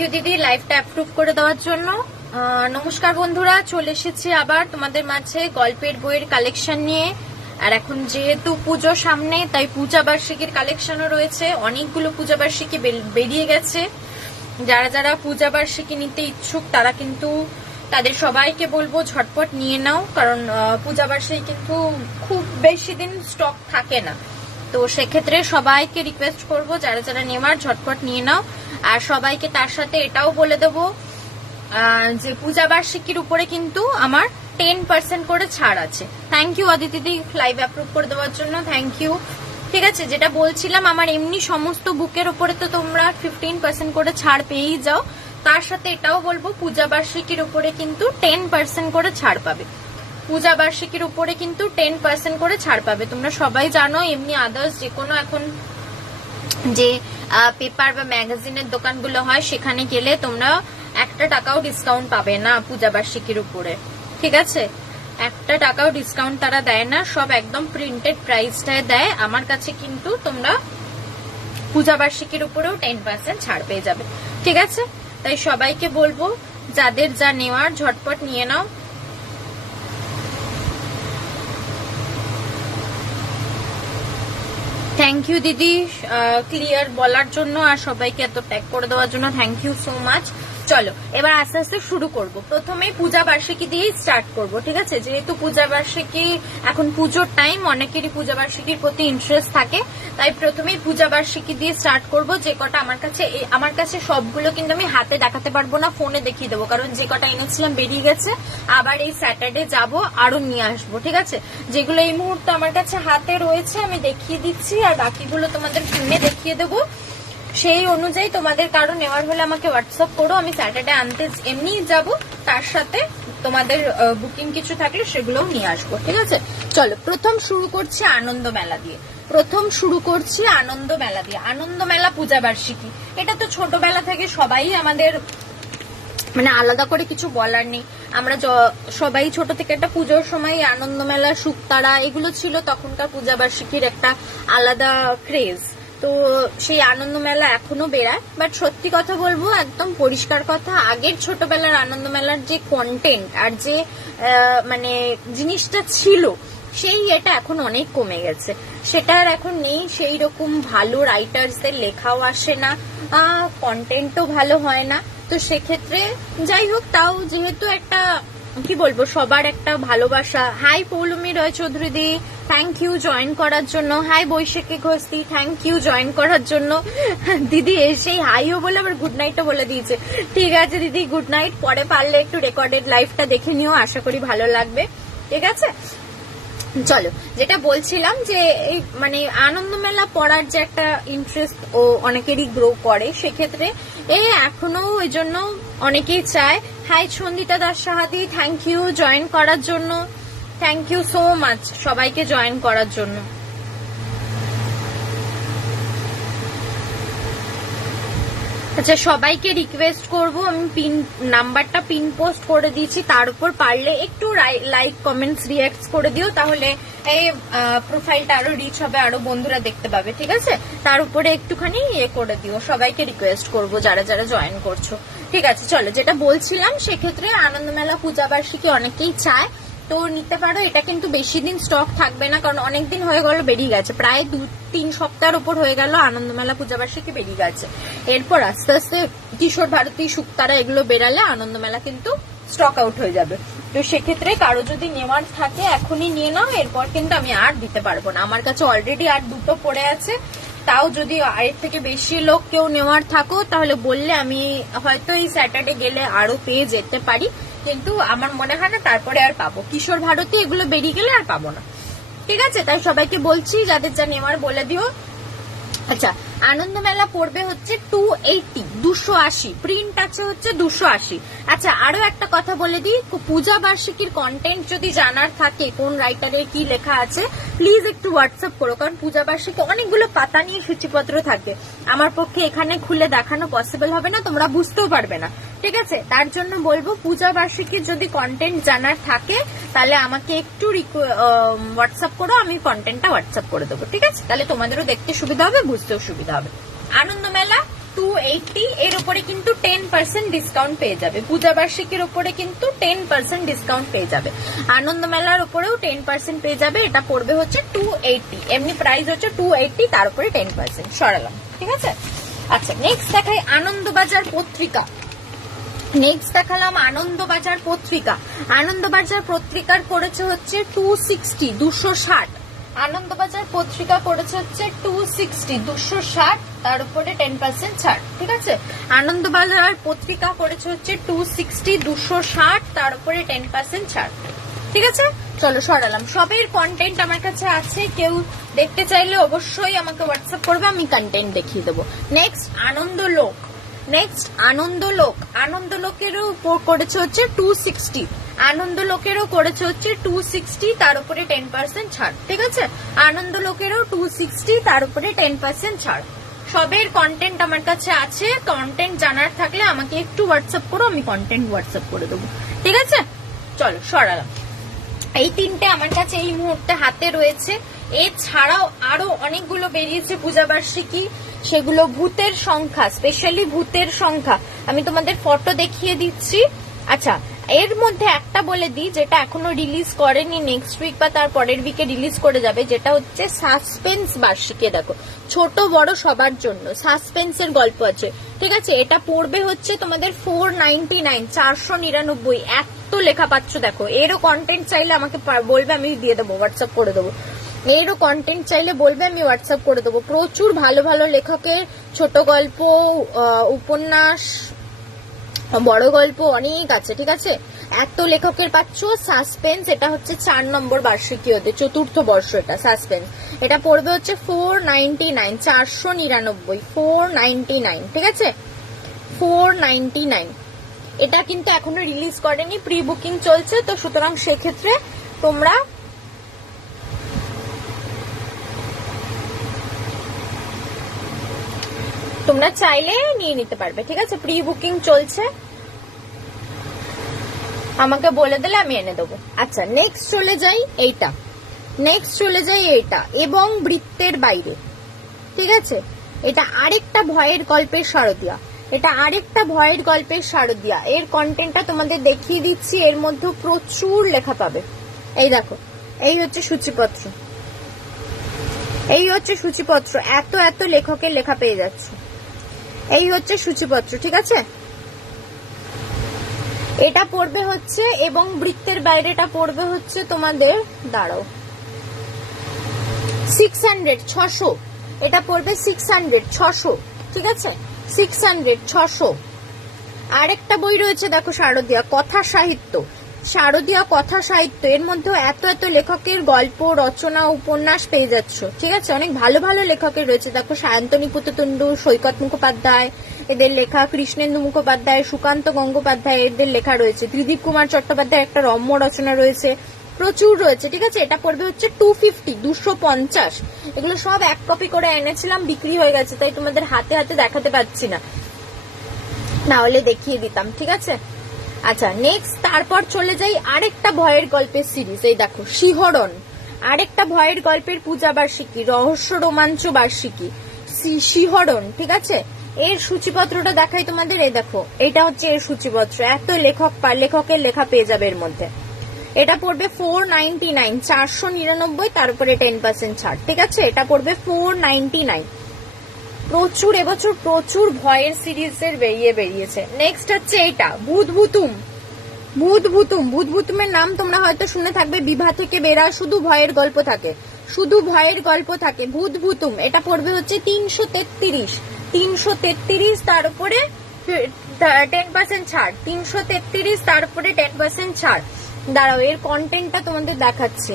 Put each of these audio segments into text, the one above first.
You দিদি লাইভটা approve করে দেওয়ার জন্য। নমস্কার বন্ধুরা, চলে এসেছি আবার তোমাদের মাঝে গল্পের বইয়ের কালেকশন নিয়ে। আর এখন যেহেতু পুজো সামনে, তাই পূজা বার্ষিকীর কালেকশনও রয়েছে। অনেকগুলো পূজা বার্ষিকী বেরিয়ে গেছে। যারা যারা পূজা বার্ষিকী নিতে ইচ্ছুক তারা কিন্তু তাদের সবাইকে বলবো ঝটপট নিয়ে নাও, কারণ পূজা বার্ষিকী কিন্তু খুব বেশি দিন স্টক থাকে না। তো সেক্ষেত্রে সবাইকে রিকোয়েস্ট করবো যারা যারা নেওয়ার ঝটপট নিয়ে নাও। আর সবাইকে তার সাথে এটাও বলে দেবো যে পূজা বার্ষিকীর উপরে কিন্তু আমার 10% করে ছাড় আছে। থ্যাংক ইউ অদিতিদি লাইভ অ্যাপ্রুভ করে দেওয়ার জন্য, থ্যাংক ইউ। ঠিক আছে, যেটা বলছিলাম, আমার এমনি সমস্ত বুকের উপরে তো তোমরা 15% করে ছাড় পেয়েই যাও। তার সাথে এটাও বলবো পূজা বার্ষিকীর উপরে কিন্তু 10% করে ছাড় পাবে। পূজা বার্ষিকীর উপরে কিন্তু 10% করে ছাড় পাবে। তোমরা সবাই জানো, এমনি আদার্স যে কোনো এখন যে পেপার বা ম্যাগাজিনের দোকানগুলো হয় সেখানে গেলে তোমরা 1 টাকাও ডিসকাউন্ট পাবে না পূজা বার্ষিকীর উপরে। ঠিক আছে, 1 টাকাও ডিসকাউন্ট তারা দেয় না, সব একদম প্রিন্টেড প্রাইসটায় দেয়। আমার কাছে কিন্তু তোমরা পূজা বার্ষিকীর উপরেও 10% ছাড় পেয়ে যাবে। ঠিক আছে, তাই সবাইকে বলবো যাদের যা নেওয়ার ঝটপট নিয়ে নাও। থ্যাংক ইউ দিদি ক্লিয়ার বলার জন্য আর সবাইকে এত ট্যাগ করে দেওয়ার জন্য, থ্যাংক ইউ সো মাচ। চলো এবার আস্তে আস্তে শুরু করব। প্রথমে পূজা বার্ষিকী দিয়েই স্টার্ট করব। ঠিক আছে, যেহেতু পূজা বার্ষিকী এখন পুজোর টাইম, অনেকেরই পূজা বার্ষিকীর প্রতি ইন্টারেস্ট থাকে, তাই প্রথমেই পূজা বার্ষিকী দিয়ে স্টার্ট করব। যে কটা আমার কাছে সবগুলো কিন্তু আমি হাতে দেখাতে পারবো না, ফোনে দেখিয়ে দেবো, কারণ যে কটা এনেছিলাম বেরিয়ে গেছে। আবার এই স্যাটারডে যাব আরো নিয়ে আসবো। ঠিক আছে, যেগুলো এই মুহূর্তে আমার কাছে হাতে রয়েছে আমি দেখিয়ে দিচ্ছি, আর বাকিগুলো তোমাদের ফোনে দেখিয়ে দেবো। সেই অনুযায়ী তোমাদের কারো নেওয়ার হলে আমাকে হোয়াটসঅ্যাপ করো, আমি স্যাটারডে আনতে এমনি যাব, তার সাথে তোমাদের বুকিং কিছু থাকলে সেগুলোও নিয়ে আসবো। ঠিক আছে, চলো প্রথম শুরু করছি আনন্দ মেলা দিয়ে। আনন্দ মেলা পূজা বার্ষিকী, এটা তো ছোটবেলা থেকে সবাই আমাদের, মানে আলাদা করে কিছু বলার নেই। আমরা সবাই ছোট থেকে একটা পুজোর সময় আনন্দ মেলা, শুকতারা এগুলো ছিল তখনকার পূজা বার্ষিকীর একটা আলাদা ক্রেজ। তো সেই আনন্দ মেলা এখনো বেড়ায়, বাট সত্যি কথা বলবো, একদম পরিষ্কার কথা, আগের ছোটবেলার আনন্দ মেলার যে কন্টেন্ট আর যে মানে জিনিসটা ছিল, সেই এটা এখন অনেক কমে গেছে। সেটা আর এখন নেই, সেই রকম ভালো রাইটার্সদের লেখাও আসে না, কন্টেন্টও ভালো হয় না। তো সেক্ষেত্রে যাই হোক, তাও যেহেতু একটা কি বলবো, সবার একটা ভালোবাসা। Hi Poulami Roy Chowdhury di, thank you join করার জন্য। Hi Baishakhi Ghosh di, thank you join করার জন্য। দিদি এসেই হাইও বলে আবার গুড নাইটও বলে দিয়েছে। ঠিক আছে দিদি, গুড নাইট। পরে পারলে একটু রেকর্ডেড লাইভটা দেখে নিও, আশা করি ভালো লাগবে। ঠিক আছে, চলো যেটা বলছিলাম, যে এই মানে আনন্দ মেলা পড়ার যে একটা ইন্টারেস্ট ও অনেকেরই গ্রো করে, সেক্ষেত্রে এখনো ওই জন্য অনেকেই চায়। হাই সন্দিতা দাস সাহাদি, থ্যাংক ইউ জয়েন করার জন্য, থ্যাংক ইউ সো মাচ সবাইকে জয়েন করার জন্য। আচ্ছা, সবাইকে রিকোয়েস্ট করব, আমি নাম্বারটা পিন পোস্ট করে দিয়েছি, তার উপর পারলে একটু লাইক কমেন্টস রিঅ্যাক্ট করে দিও, তাহলে এই প্রোফাইলটা আরো রিচ হবে, আরো বন্ধুরা দেখতে পাবে। ঠিক আছে, তার উপরে একটুখানি করে দিও, সবাইকে রিকোয়েস্ট করব যারা যারা জয়েন করছো। ঠিক আছে, চলো যেটা বলছিলাম, সেক্ষেত্রে আনন্দমেলা পূজা বার্ষিকী অনেকেই চায়, তো নিতে পারো। এটা কিন্তু বেশি দিন স্টক থাকবে না, কারণ অনেকদিন হয়ে গেল বেরিয়ে গেছে, প্রায় 2-3 সপ্তাহের উপর হয়ে গেল আনন্দমেলা পূজা বার্ষিকী বেরিয়ে গেছে। এরপর আস্তে আস্তে কিশোর ভারতী, শুকতারা এগুলো বেরালে আনন্দমেলা কিন্তু স্টক আউট হয়ে যাবে। তো সেক্ষেত্রে কারো যদি নেওয়ার থাকে এখনই নিয়ে নাও, এরপর কিন্তু আমি আর দিতে পারবো না। আমার কাছে অলরেডি আর 2টো পড়ে আছে, তাও যদি এর থেকে বেশি লোক কেউ নেওয়ার থাকো তাহলে বললে আমি হয়তো এই স্যাটারডে গেলে আরো পেয়ে যেতে পারি, কিন্তু আমার মনে হয় না তারপরে আর পাবো। কিশোর ভারতী এগুলো বেরিয়ে গেলে আর পাবো না। ঠিক আছে, তাই সবাইকে বলছি যাদের যা নেওয়ার বলে দিও। আচ্ছা, আনন্দ মেলা পড়বে হচ্ছে 280, প্রিন্ট আছে হচ্ছে 280। আচ্ছা, আরো একটা কথা বলে দিই, পূজা বার্ষিকীর কন্টেন্ট যদি জানার থাকে, কোন রাইটারের কি লেখা আছে, প্লিজ একটু হোয়াটসঅ্যাপ করো, কারণ পূজা বার্ষিকী অনেকগুলো পাতা নিয়ে সূচিপত্র থাকবে, আমার পক্ষে এখানে খুলে দেখানো পসিবল হবে না, তোমরা বুঝতেও পারবে না। ঠিক আছে, তার জন্য বলবো পূজা বার্ষিকীর যদি কন্টেন্ট জানার থাকে তাহলে আমাকে একটু হোয়াটসঅ্যাপ করো, আমি কন্টেন্টটা হোয়াটসঅ্যাপ করে দেবো। ঠিক আছে, তাহলে তোমাদেরও দেখতে সুবিধা হবে, বুঝতেও সুবিধা হবে। আনন্দ মেলা 280, এর উপরে কিন্তু 10% ডিসকাউন্ট পেয়ে যাবে। পূজা বার্ষিকীর উপরে কিন্তু 10% ডিসকাউন্ট পেয়ে যাবে, আনন্দ মেলার উপরেও 10% পেয়ে যাবে। এটা পড়বে হচ্ছে 280, এমনি প্রাইস হচ্ছে 280, তার উপরে 10% সরালাম, ঠিক আছে। আচ্ছা, নেক্সট দেখাই আনন্দবাজার পত্রিকা। নেক্সট দেখালাম আনন্দবাজার পত্রিকা। আনন্দবাজার পত্রিকার পড়েছে হচ্ছে 260, 260। আনন্দবাজার পত্রিকা পড়েছে হচ্ছে 260, 260, তার উপরে 10% ছাড়, ঠিক আছে। আনন্দবাজার পত্রিকা পড়েছে হচ্ছে 260, 260, তার উপরে 10% ছাড়, ঠিক আছে। চলো সরালাম। সবের কন্টেন্ট আমার কাছে আছে, কেউ দেখতে চাইলে অবশ্যই আমাকে হোয়াটসঅ্যাপ করবে, আমি কন্টেন্ট দেখিয়ে দেবো। নেক্সট আনন্দলোক। নেক্সট আনন্দলোক। আনন্দলোকেরও করেছে হচ্ছে 260, আনন্দলোকেরও করেছে হচ্ছে 260, তার উপরে 10% ছাড়, ঠিক আছে। আনন্দলোকেরও 260, তার উপরে 10% ছাড়। সবের কন্টেন্ট আমার কাছে আছে, কন্টেন্ট জানার থাকলে আমাকে একটু হোয়াটসঅ্যাপ করো, আমি কন্টেন্ট হোয়াটসঅ্যাপ করে দেবো, ঠিক আছে। চলো সরালাম। এই তিনটে আমার কাছে এই মুহূর্তে হাতে রয়েছে। এছাড়াও আরো অনেকগুলো বেরিয়েছে পূজা বার্ষিকী, সেগুলো ভূতের সংখ্যা, স্পেশালি ভূতের সংখ্যা আমি তোমাদের ফটো দেখিয়ে দিচ্ছি। আচ্ছা, এর মধ্যে একটা বলে দিই যেটা এখনো রিলিজ করেনি, নেক্সট উইক বা তার পরের উইকে রিলিজ করে যাবে, যেটা হচ্ছে সাসপেন্স বার্ষিকী। দেখো, ছোট বড় সবার জন্য সাসপেন্সের গল্প আছে, ঠিক আছে। এটা পড়বে হচ্ছে তোমাদের 499, 499। এত লেখা পাচ্ছ, দেখো। এরও কন্টেন্ট চাইলে আমাকে বলবে, আমি দিয়ে দেবো, হোয়াটসঅ্যাপ করে দেবো। এরও কন্টেন্ট চাইলে বলবে, আমি হোয়াটসঅ্যাপ করে দেবো। প্রচুর ভালো ভালো লেখকের ছোট গল্প, উপন্যাস, বড় গল্প অনেক আছে, ঠিক আছে। এত লেখকের পাচ্ছ। সাসপেন্স, এটা হচ্ছে 4 নম্বর বার্ষিকী হতে, 4র্থ বর্ষ এটা সাসপেন্স। এটা পড়বে হচ্ছে 499, 499, 499, ঠিক আছে, 499। এটা কিন্তু এখনো রিলিজ করেনি, প্রি বুকিং চলছে, তো সুতরাং সেক্ষেত্রে তোমরা চাইলে নিয়ে নিতে পারবে, ঠিক আছে। প্রি বুকিং চলছে, আমাকে বলে দিলে আমি এনে দেবো। আচ্ছা, নেক্সট চলে যাই এইটা। নেক্সট চলে যাই এইটা, এবং বৃত্তের বাইরে, ঠিক আছে। এটা আরেকটা ভয়ের গল্পের শারদিয়া। এটা আরেকটা ভয়ের গল্পের শারদিয়া। এর কন্টেন্টটা তোমাদের দেখিয়ে দিচ্ছি। এর মধ্যে প্রচুর লেখা পাবে। এই দেখো, এই হচ্ছে সূচিপত্র, এই হচ্ছে সূচিপত্র। এত এত লেখকের লেখা পেয়ে যাচ্ছে। এই হচ্ছে সূচিপত্র, ঠিক আছে। এটা পড়বে হচ্ছে, এবং বৃত্তের বাইরেটা পড়বে হচ্ছে তোমাদের, দাঁড়াও, 600, 600। এটা পড়বে 600, 600, ঠিক আছে, 600, 600। আরেকটা বই রয়েছে দেখো, শারদিয়া কথা সাহিত্য। শারদীয় কথা সাহিত্য, এর মধ্যেও এত এত লেখকের গল্প, রচনা, উপন্যাস পেয়ে যাচ্ছ, ঠিক আছে। অনেক ভালো ভালো লেখকের রয়েছে। দেখো, সায়ন্তনী পুততুণ্ড, সৈকত মুখোপাধ্যায় এদের লেখা, কৃষ্ণেন্দু মুখোপাধ্যায়, সুকান্ত গঙ্গোপাধ্যায় এদের লেখা রয়েছে, ত্রিদীপ কুমার চট্টোপাধ্যায় একটা রম্য রচনা রয়েছে, প্রচুর রয়েছে, ঠিক আছে। এটা পড়বে হচ্ছে 250, 250। এগুলো সব এক কপি করে এনেছিলাম, বিক্রি হয়ে গেছে, তাই তোমাদের হাতে হাতে দেখাতে পাচ্ছি না, না হলে দেখিয়ে দিতাম, ঠিক আছে। আচ্ছা, নেক্সট তারপর চলে যাই আরেকটা ভয়ের গল্পের সিরিজ। এই দেখো, শিহরণ, আরেকটা ভয়ের গল্পের পূজা বার্ষিকী, রহস্য রোমাঞ্চ বার্ষিকী, শিহরণ, ঠিক আছে। এর সূচিপত্রটা দেখাই তোমাদের। এই দেখো, এটা হচ্ছে এর সূচিপত্র। এত লেখকের লেখা পেয়ে যাবে এর মধ্যে। এটা পড়বে 499, 499, তার উপরে 10% ছাড়, ঠিক আছে। এটা পড়বে 499। প্রচুর এবছর প্রচুর ভয়ের সিরিজের বেরিয়েছে। নেক্সট হচ্ছে এইটা, ভূতভূতুম। ভূতভূতুমের নাম তোমরা হয়তো শুনে থাকবে, বিভা থেকে বেরায়, শুধু ভয়ের গল্প থাকে, শুধু ভয়ের গল্প থাকে। ভূতভূতুম, এটা পড়বে হচ্ছে 333, 333, তার উপরে 10% ছাড়, 333, তার উপরে 10% ছাড়। দাঁড়াও, এর কন্টেন্টটা তোমাদের দেখাচ্ছে।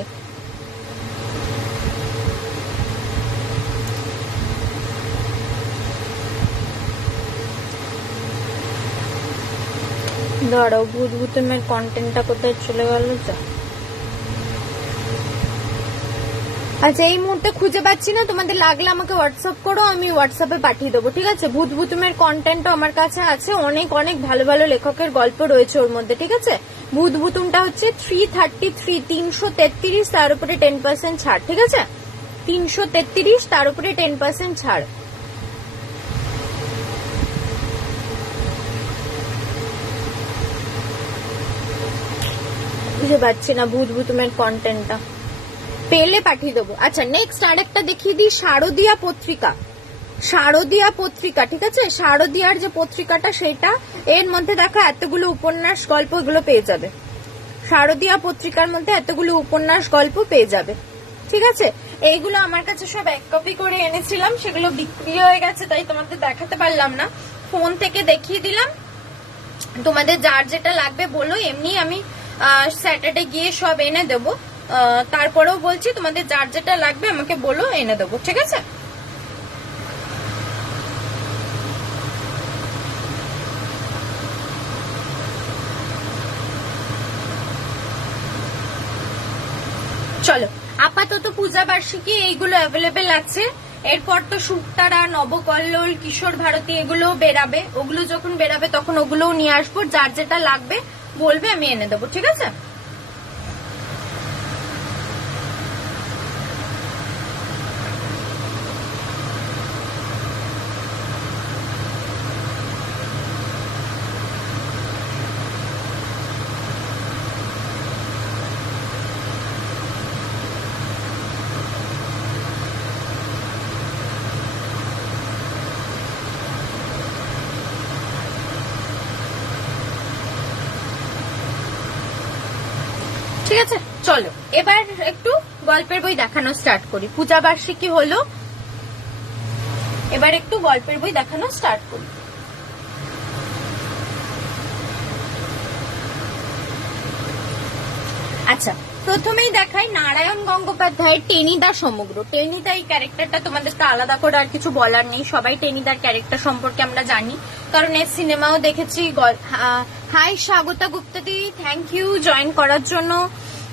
দাঁড়াও, ভূতভূতুমের কন্টেন্টটা কোথায় চলে গেল যা। আচ্ছা, এই মুহূর্তে খুঁজে পাচ্ছি না, তোমাদের লাগলে আমাকে হোয়াটসঅ্যাপ করো, আমি হোয়াটসঅ্যাপে পাঠিয়ে দেবো, ঠিক আছে। ভূতভূতুমের কন্টেন্টও আমার কাছে আছে, অনেক অনেক ভালো ভালো লেখকের গল্প রয়েছে ওর মধ্যে, ঠিক আছে। ভূতভূতুমটা হচ্ছে 333, 333, তার উপরে 10% ছাড়, ঠিক আছে। 333, তার উপরে 10% ছাড়। বুঝতে পারছি না, বুঝবো তোমার কন্টেন্টটা, পেলে পাঠিয়ে দেবো। আচ্ছা নেক্সট আরেকটা দেখিয়ে দিই, শারদীয়া পত্রিকা। শারদীয়া পত্রিকা, ঠিক আছে, শারদীয়ার যে পত্রিকাটা সেটা, এর মধ্যে দেখো এতগুলো উপন্যাস গল্প এগুলো পেয়ে যাবে। শারদীয়া পত্রিকার মধ্যে এতগুলো উপন্যাস গল্প পেয়ে যাবে, ঠিক আছে। এইগুলো আমার কাছে সব এক কপি করে এনেছিলাম, সেগুলো বিক্রি হয়ে গেছে তাই তোমাদের দেখাতে পারলাম না, ফোন থেকে দেখিয়ে দিলাম। তোমাদের যার যেটা লাগবে বলো, এমনি আমি স্যাটারডে গিয়ে সব এনে দেবো। তারপরেও বলছি তোমাদের যার যেটা লাগবে আমাকে বলো, এনে দেবো, ঠিক আছে। চলো, আপাতত পূজা বার্ষিকী এইগুলো অ্যাভেলেবেল আছে। এরপর তো শুকতারা, নবকল্লোল, কিশোর ভারতী এগুলো বেরাবে, ওগুলো যখন বেরাবে তখন ওগুলোও নিয়ে আসবো। যার যেটা লাগবে বলবে, আমি এনে দেবো, ঠিক আছে। ঠিক আছে, চলো এবার একটু গল্পের বই দেখানো স্টার্ট করি। পূজা বার্ষিকী হলো, এবার একটু গল্পের বই দেখানো স্টার্ট করি। আচ্ছা, প্রথমেই দেখাই নারায়ণ গঙ্গোপাধ্যায়ের টেনিদা সমগ্র। টেনিদা এই ক্যারেক্টারটা তোমাদের তো আলাদা করে আর কিছু বলার নেই, সবাই টেনিদার ক্যারেক্টার সম্পর্কে আমরা জানি, কারণ এর সিনেমাও দেখেছি। হাই স্বাগতা গুপ্তা দিদি, থ্যাংক ইউ জয়েন করার জন্য,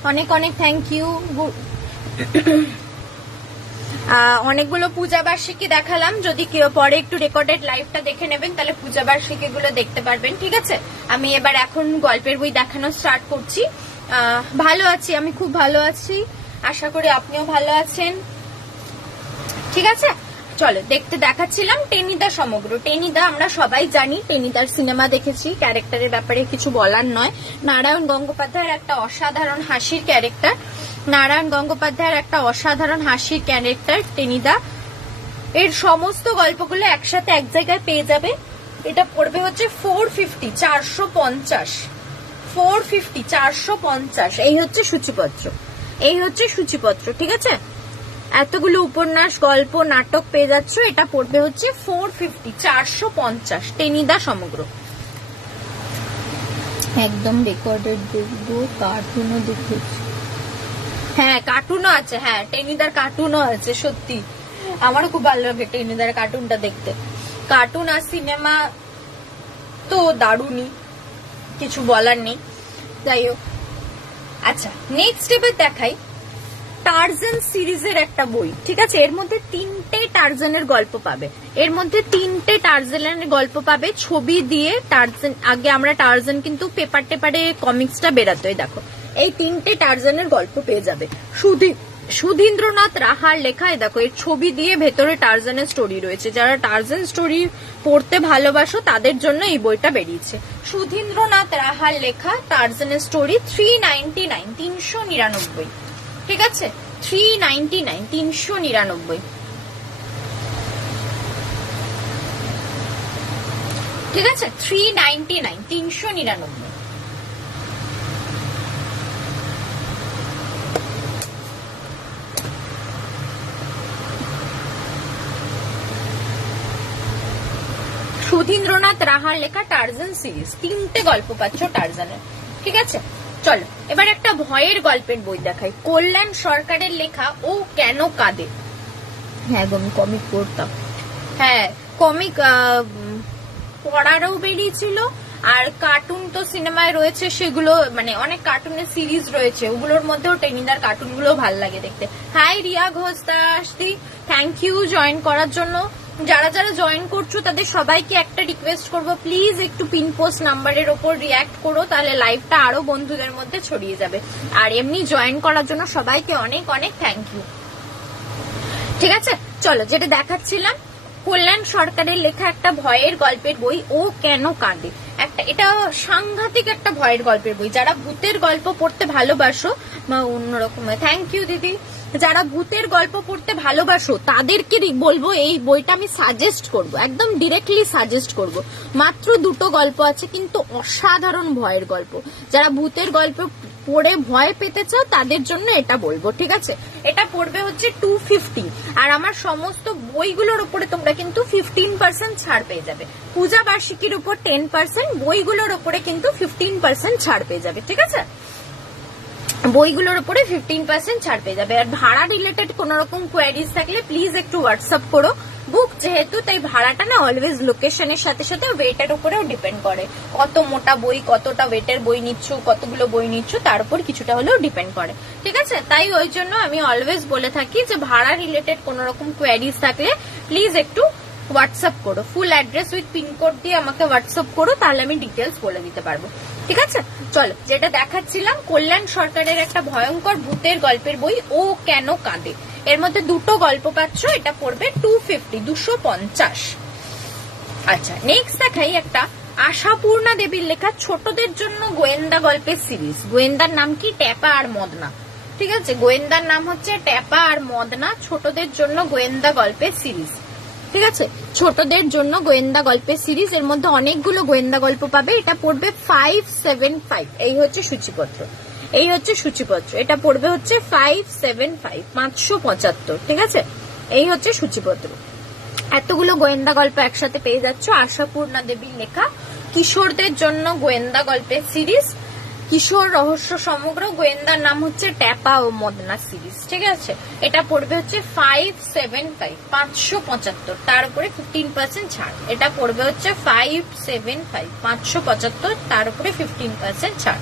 অনেক অনেক থ্যাংক ইউ। অনেকগুলো পূজা বার্ষিকী দেখালাম, যদি কেউ পরে একটু রেকর্ডেড লাইভটা দেখে নেবেন তাহলে পূজা বার্ষিকী গুলো দেখতে পারবেন, ঠিক আছে। আমি এবার এখন গল্পের বই দেখানো স্টার্ট করছি। ভালো আছি, আমি খুব ভালো আছি, আশা করি আপনিও ভালো আছেন, ঠিক আছে। চলো দেখতে দেখাচ্ছিলাম টেনিদা সমগ্র। টেনিদা আমরা সবাই জানি, টেনিদার সিনেমা দেখেছি, ক্যারেক্টারের ব্যাপারে কিছু বলার নয়। নারায়ণ গঙ্গোপাধ্যায়ের একটা অসাধারণ হাসির ক্যারেক্টার, নারায়ণ গঙ্গোপাধ্যায়ের একটা অসাধারণ হাসির ক্যারেক্টার টেনিদা। এর সমস্ত গল্পগুলো একসাথে এক জায়গায় পেয়ে যাবে। এটা পড়বে হচ্ছে 450, 450, 450, 450। এই হচ্ছে সূচিপত্র, এই হচ্ছে সূচিপত্র, ঠিক আছে। এতগুলো উপন্যাস, গল্প, নাটক পেয়ে যাচ্ছ, এটা পড়বে হচ্ছে 450, 450, টেনিদা সমগ্র। একদম রেকর্ডেড দেখবো, কার্টুনও দেখেছি, হ্যাঁ কার্টুনও আছে, হ্যাঁ টেনিদার কার্টুনও আছে, সত্যি আমারও খুব ভালো লাগে টেনিদার কার্টুনটা দেখতে। কার্টুন আর সিনেমা তো দারুণই, কিছু বলার নেই, যাই হোক। আচ্ছা নেক্সট এবার দেখাই টার্জান সিরিজের একটা বই, ঠিক আছে। এর মধ্যে 3টে টার্জানের গল্প পাবে, এর মধ্যে 3টে টার্জানের গল্প পাবে ছবি দিয়ে। টার্জান, আগে আমরা টার্জান কিন্তু পেপার টেপারে কমিক্সটা বেরাতো, দেখো এই 3টে টার্জানের গল্প পেয়ে যাবে। সুধীন্দ্রনাথ রাহার লেখায় দেখো এর ছবি দিয়ে ভেতরে টার্জানের স্টোরি রয়েছে। যারা টার্জান স্টোরি পড়তে ভালোবাসো তাদের জন্য এই বইটা বেরিয়েছে। সুধীন্দ্রনাথ রাহার লেখা টার্জানের স্টোরি, 399, 399, ঠিক আছে, 399, 399, ঠিক আছে, 399, 399। সুধীন্দ্রনাথ রাহার লেখা টার্জান সিরিজ, 3টে গল্প পাচ্ছ টার্জানের, ঠিক আছে। চলো এবার একটা ভয়ের গল্পের বই দেখাই, কল্যাণ সরকারের লেখা ও কেন কাঁদে। হ্যাঁ আমি কমিক পড়তাম, হ্যাঁ কমিক পড়ারও বেরিয়েছিল, আর কার্টুন তো সিনেমায় রয়েছে, সেগুলো মানে অনেক কার্টুনের সিরিজ রয়েছে, ওগুলোর মধ্যেও টেনিদার কার্টুন গুলো ভালো লাগে দেখতে। হাই রিয়া ঘোষ দাসদি, থ্যাংক ইউ জয়েন করার জন্য। যারা যারা জয়েন করছো তাদের সবাইকে একটা রিকোয়েস্ট করব, প্লিজ একটু পিন পোস্ট নাম্বারের ওপর রিয়াক্ট করো, তাহলে লাইভটা আরো বন্ধুদের মধ্যে ছড়িয়ে যাবে। আর এমনি জয়েন করার জন্য সবাইকে অনেক অনেক থ্যাংক ইউ, ঠিক আছে। চলো যেটা দেখাচ্ছিলাম, কল্যাণ সরকারের লেখা একটা ভয়ের গল্পের বই, ও কেন কাঁদে। এটা সাংঘাতিক একটা ভয়ের গল্পের বই। যারা ভূতের গল্প পড়তে ভালোবাসো, অন্যরকম, থ্যাংক ইউ দিদি, যারা ভূতের গল্প পড়তে ভালোবাসো তাদেরকে বলবো এই বইটা আমি সাজেস্ট করব, একদম ডিরেক্টলি সাজেস্ট করব। মাত্র 2টো গল্প আছে কিন্তু অসাধারণ ভয়ের গল্প। যারা ভূতের গল্প পড়ে ভয় পেতে চাও তাদের জন্য এটা বলবো, ঠিক আছে। এটা পড়বে হচ্ছে 250, আর আমার সমস্ত বইগুলোর উপরে তোমরা কিন্তু 15% ছাড় পেয়ে যাবে। পূজা বার্ষিকীর উপর 10%, বইগুলোর উপরে কিন্তু 15% ছাড় পেয়ে যাবে, ঠিক আছে। বইগুলোর উপরে 15% ছাড় পেয়ে যাবে। আর ভাড়া রিলেটেড কোন রকম কোয়ারিজ থাকলে প্লিজ একটু হোয়াটসঅ্যাপ করো। বুক যেহেতু, তাই ভাড়াটা না অলওয়েজ লোকেশনের সাথে সাথে ওয়েটের উপরেও ডিপেন্ড করে। কত মোটা বই, কতটা ওয়েটের বই নিচ্ছ, কতগুলো বই নিচ্ছ, তার উপর কিছুটা হলেও ডিপেন্ড করে, ঠিক আছে। তাই ওই জন্য আমি অলওয়েজ বলে থাকি যে ভাড়া রিলেটেড কোন রকম কোয়ারিজ থাকলে প্লিজ একটু হোয়াটসঅ্যাপ করো। ফুল অ্যাড্রেস উইথ পিনকোড দিয়ে আমাকে হোয়াটসঅ্যাপ করো, তাহলে আমি ডিটেলস বলে দিতে পারবো, ঠিক আছে। চলো, যেটা দেখাচ্ছিলাম কল্যাণ সরকারের একটা ভয়ঙ্কর ভূতের গল্পের বই, ও কেন কাঁদে। এর মধ্যে 2টো গল্প পাচ্ছ, এটা পড়বে 250। আচ্ছা, নেক্সট দেখাই একটা আশাপূর্ণা দেবীর লেখা ছোটদের জন্য গোয়েন্দা গল্পের সিরিজ। গোয়েন্দার নাম কি? ট্যাপা আর মদনা, ঠিক আছে। গোয়েন্দার নাম হচ্ছে ট্যাপা আর মদনা, ছোটদের জন্য গোয়েন্দা গল্পের সিরিজ, ঠিক আছে। ছোটদের জন্য গোয়েন্দা গল্পের সিরিজ, এর মধ্যে অনেকগুলো গোয়েন্দা গল্প পাবে। এটা পড়বে 575, এই হচ্ছে সূচিপত্র, এই হচ্ছে সূচিপত্র। এটা পড়বে হচ্ছে 575, 575, ঠিক আছে। এই হচ্ছে সূচিপত্র। এতগুলো গোয়েন্দা গল্প একসাথে পেয়ে যাচ্ছ। আশাপূর্ণা দেবীর লেখা কিশোরদের জন্য গোয়েন্দা গল্পের সিরিজ, কিশোর রহস্য সমগ্র। গোয়েন্দার নাম হচ্ছে ট্যাপা ও মদনা সিরিজ, ঠিক আছে। এটা পড়বে হচ্ছে 575, 575, তার উপরে 15% ছাড়। এটা পড়বে হচ্ছে 575, 575, তার উপরে 15% ছাড়।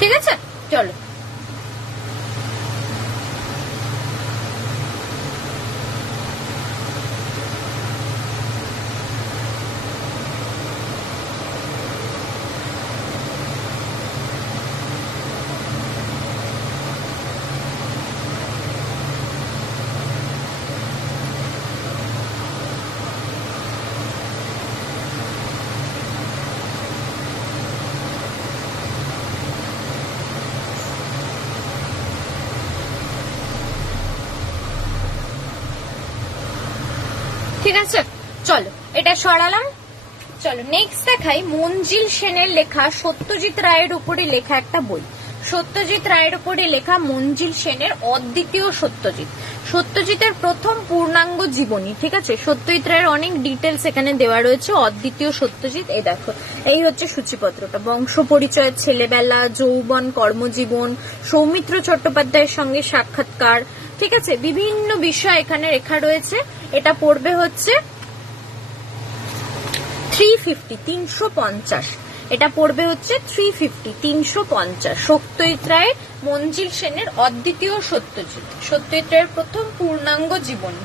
ঠিক আছে, চলো। ঠিক আছে, চলো এটা সরালাম। চলো নেক্সট দেখাই মঞ্জিল সেনের লেখা সত্যজিৎ রায়ের উপরে লেখা একটা বই। সত্যজিৎ রায়ের উপরে লেখা মঞ্জিল সেনের অদ্বিতীয় সত্যজিৎ, সত্যজিতের প্রথম পূর্ণাঙ্গ জীবনী, ঠিক আছে। সত্যজিৎ রায়ের অনেক ডিটেলস এখানে দেওয়া রয়েছে। অদ্বিতীয় সত্যজিৎ, এই দেখো, এই হচ্ছে সূচিপত্রটা। বংশ পরিচয়, ছেলেবেলা, যৌবন, কর্মজীবন, সৌমিত্র চট্টোপাধ্যায়ের সঙ্গে সাক্ষাৎকার, ঠিক আছে। বিভিন্ন বিষয় এখানে লেখা রয়েছে। এটা পড়বে হচ্ছে 350, 350। এটা পড়বে হচ্ছে 350, 350। সত্যজিৎ রায়ের মঞ্জিল সেনের অদ্বিতীয় সত্যজিৎ, সত্যজিৎ রায়ের প্রথম পূর্ণাঙ্গ জীবনী।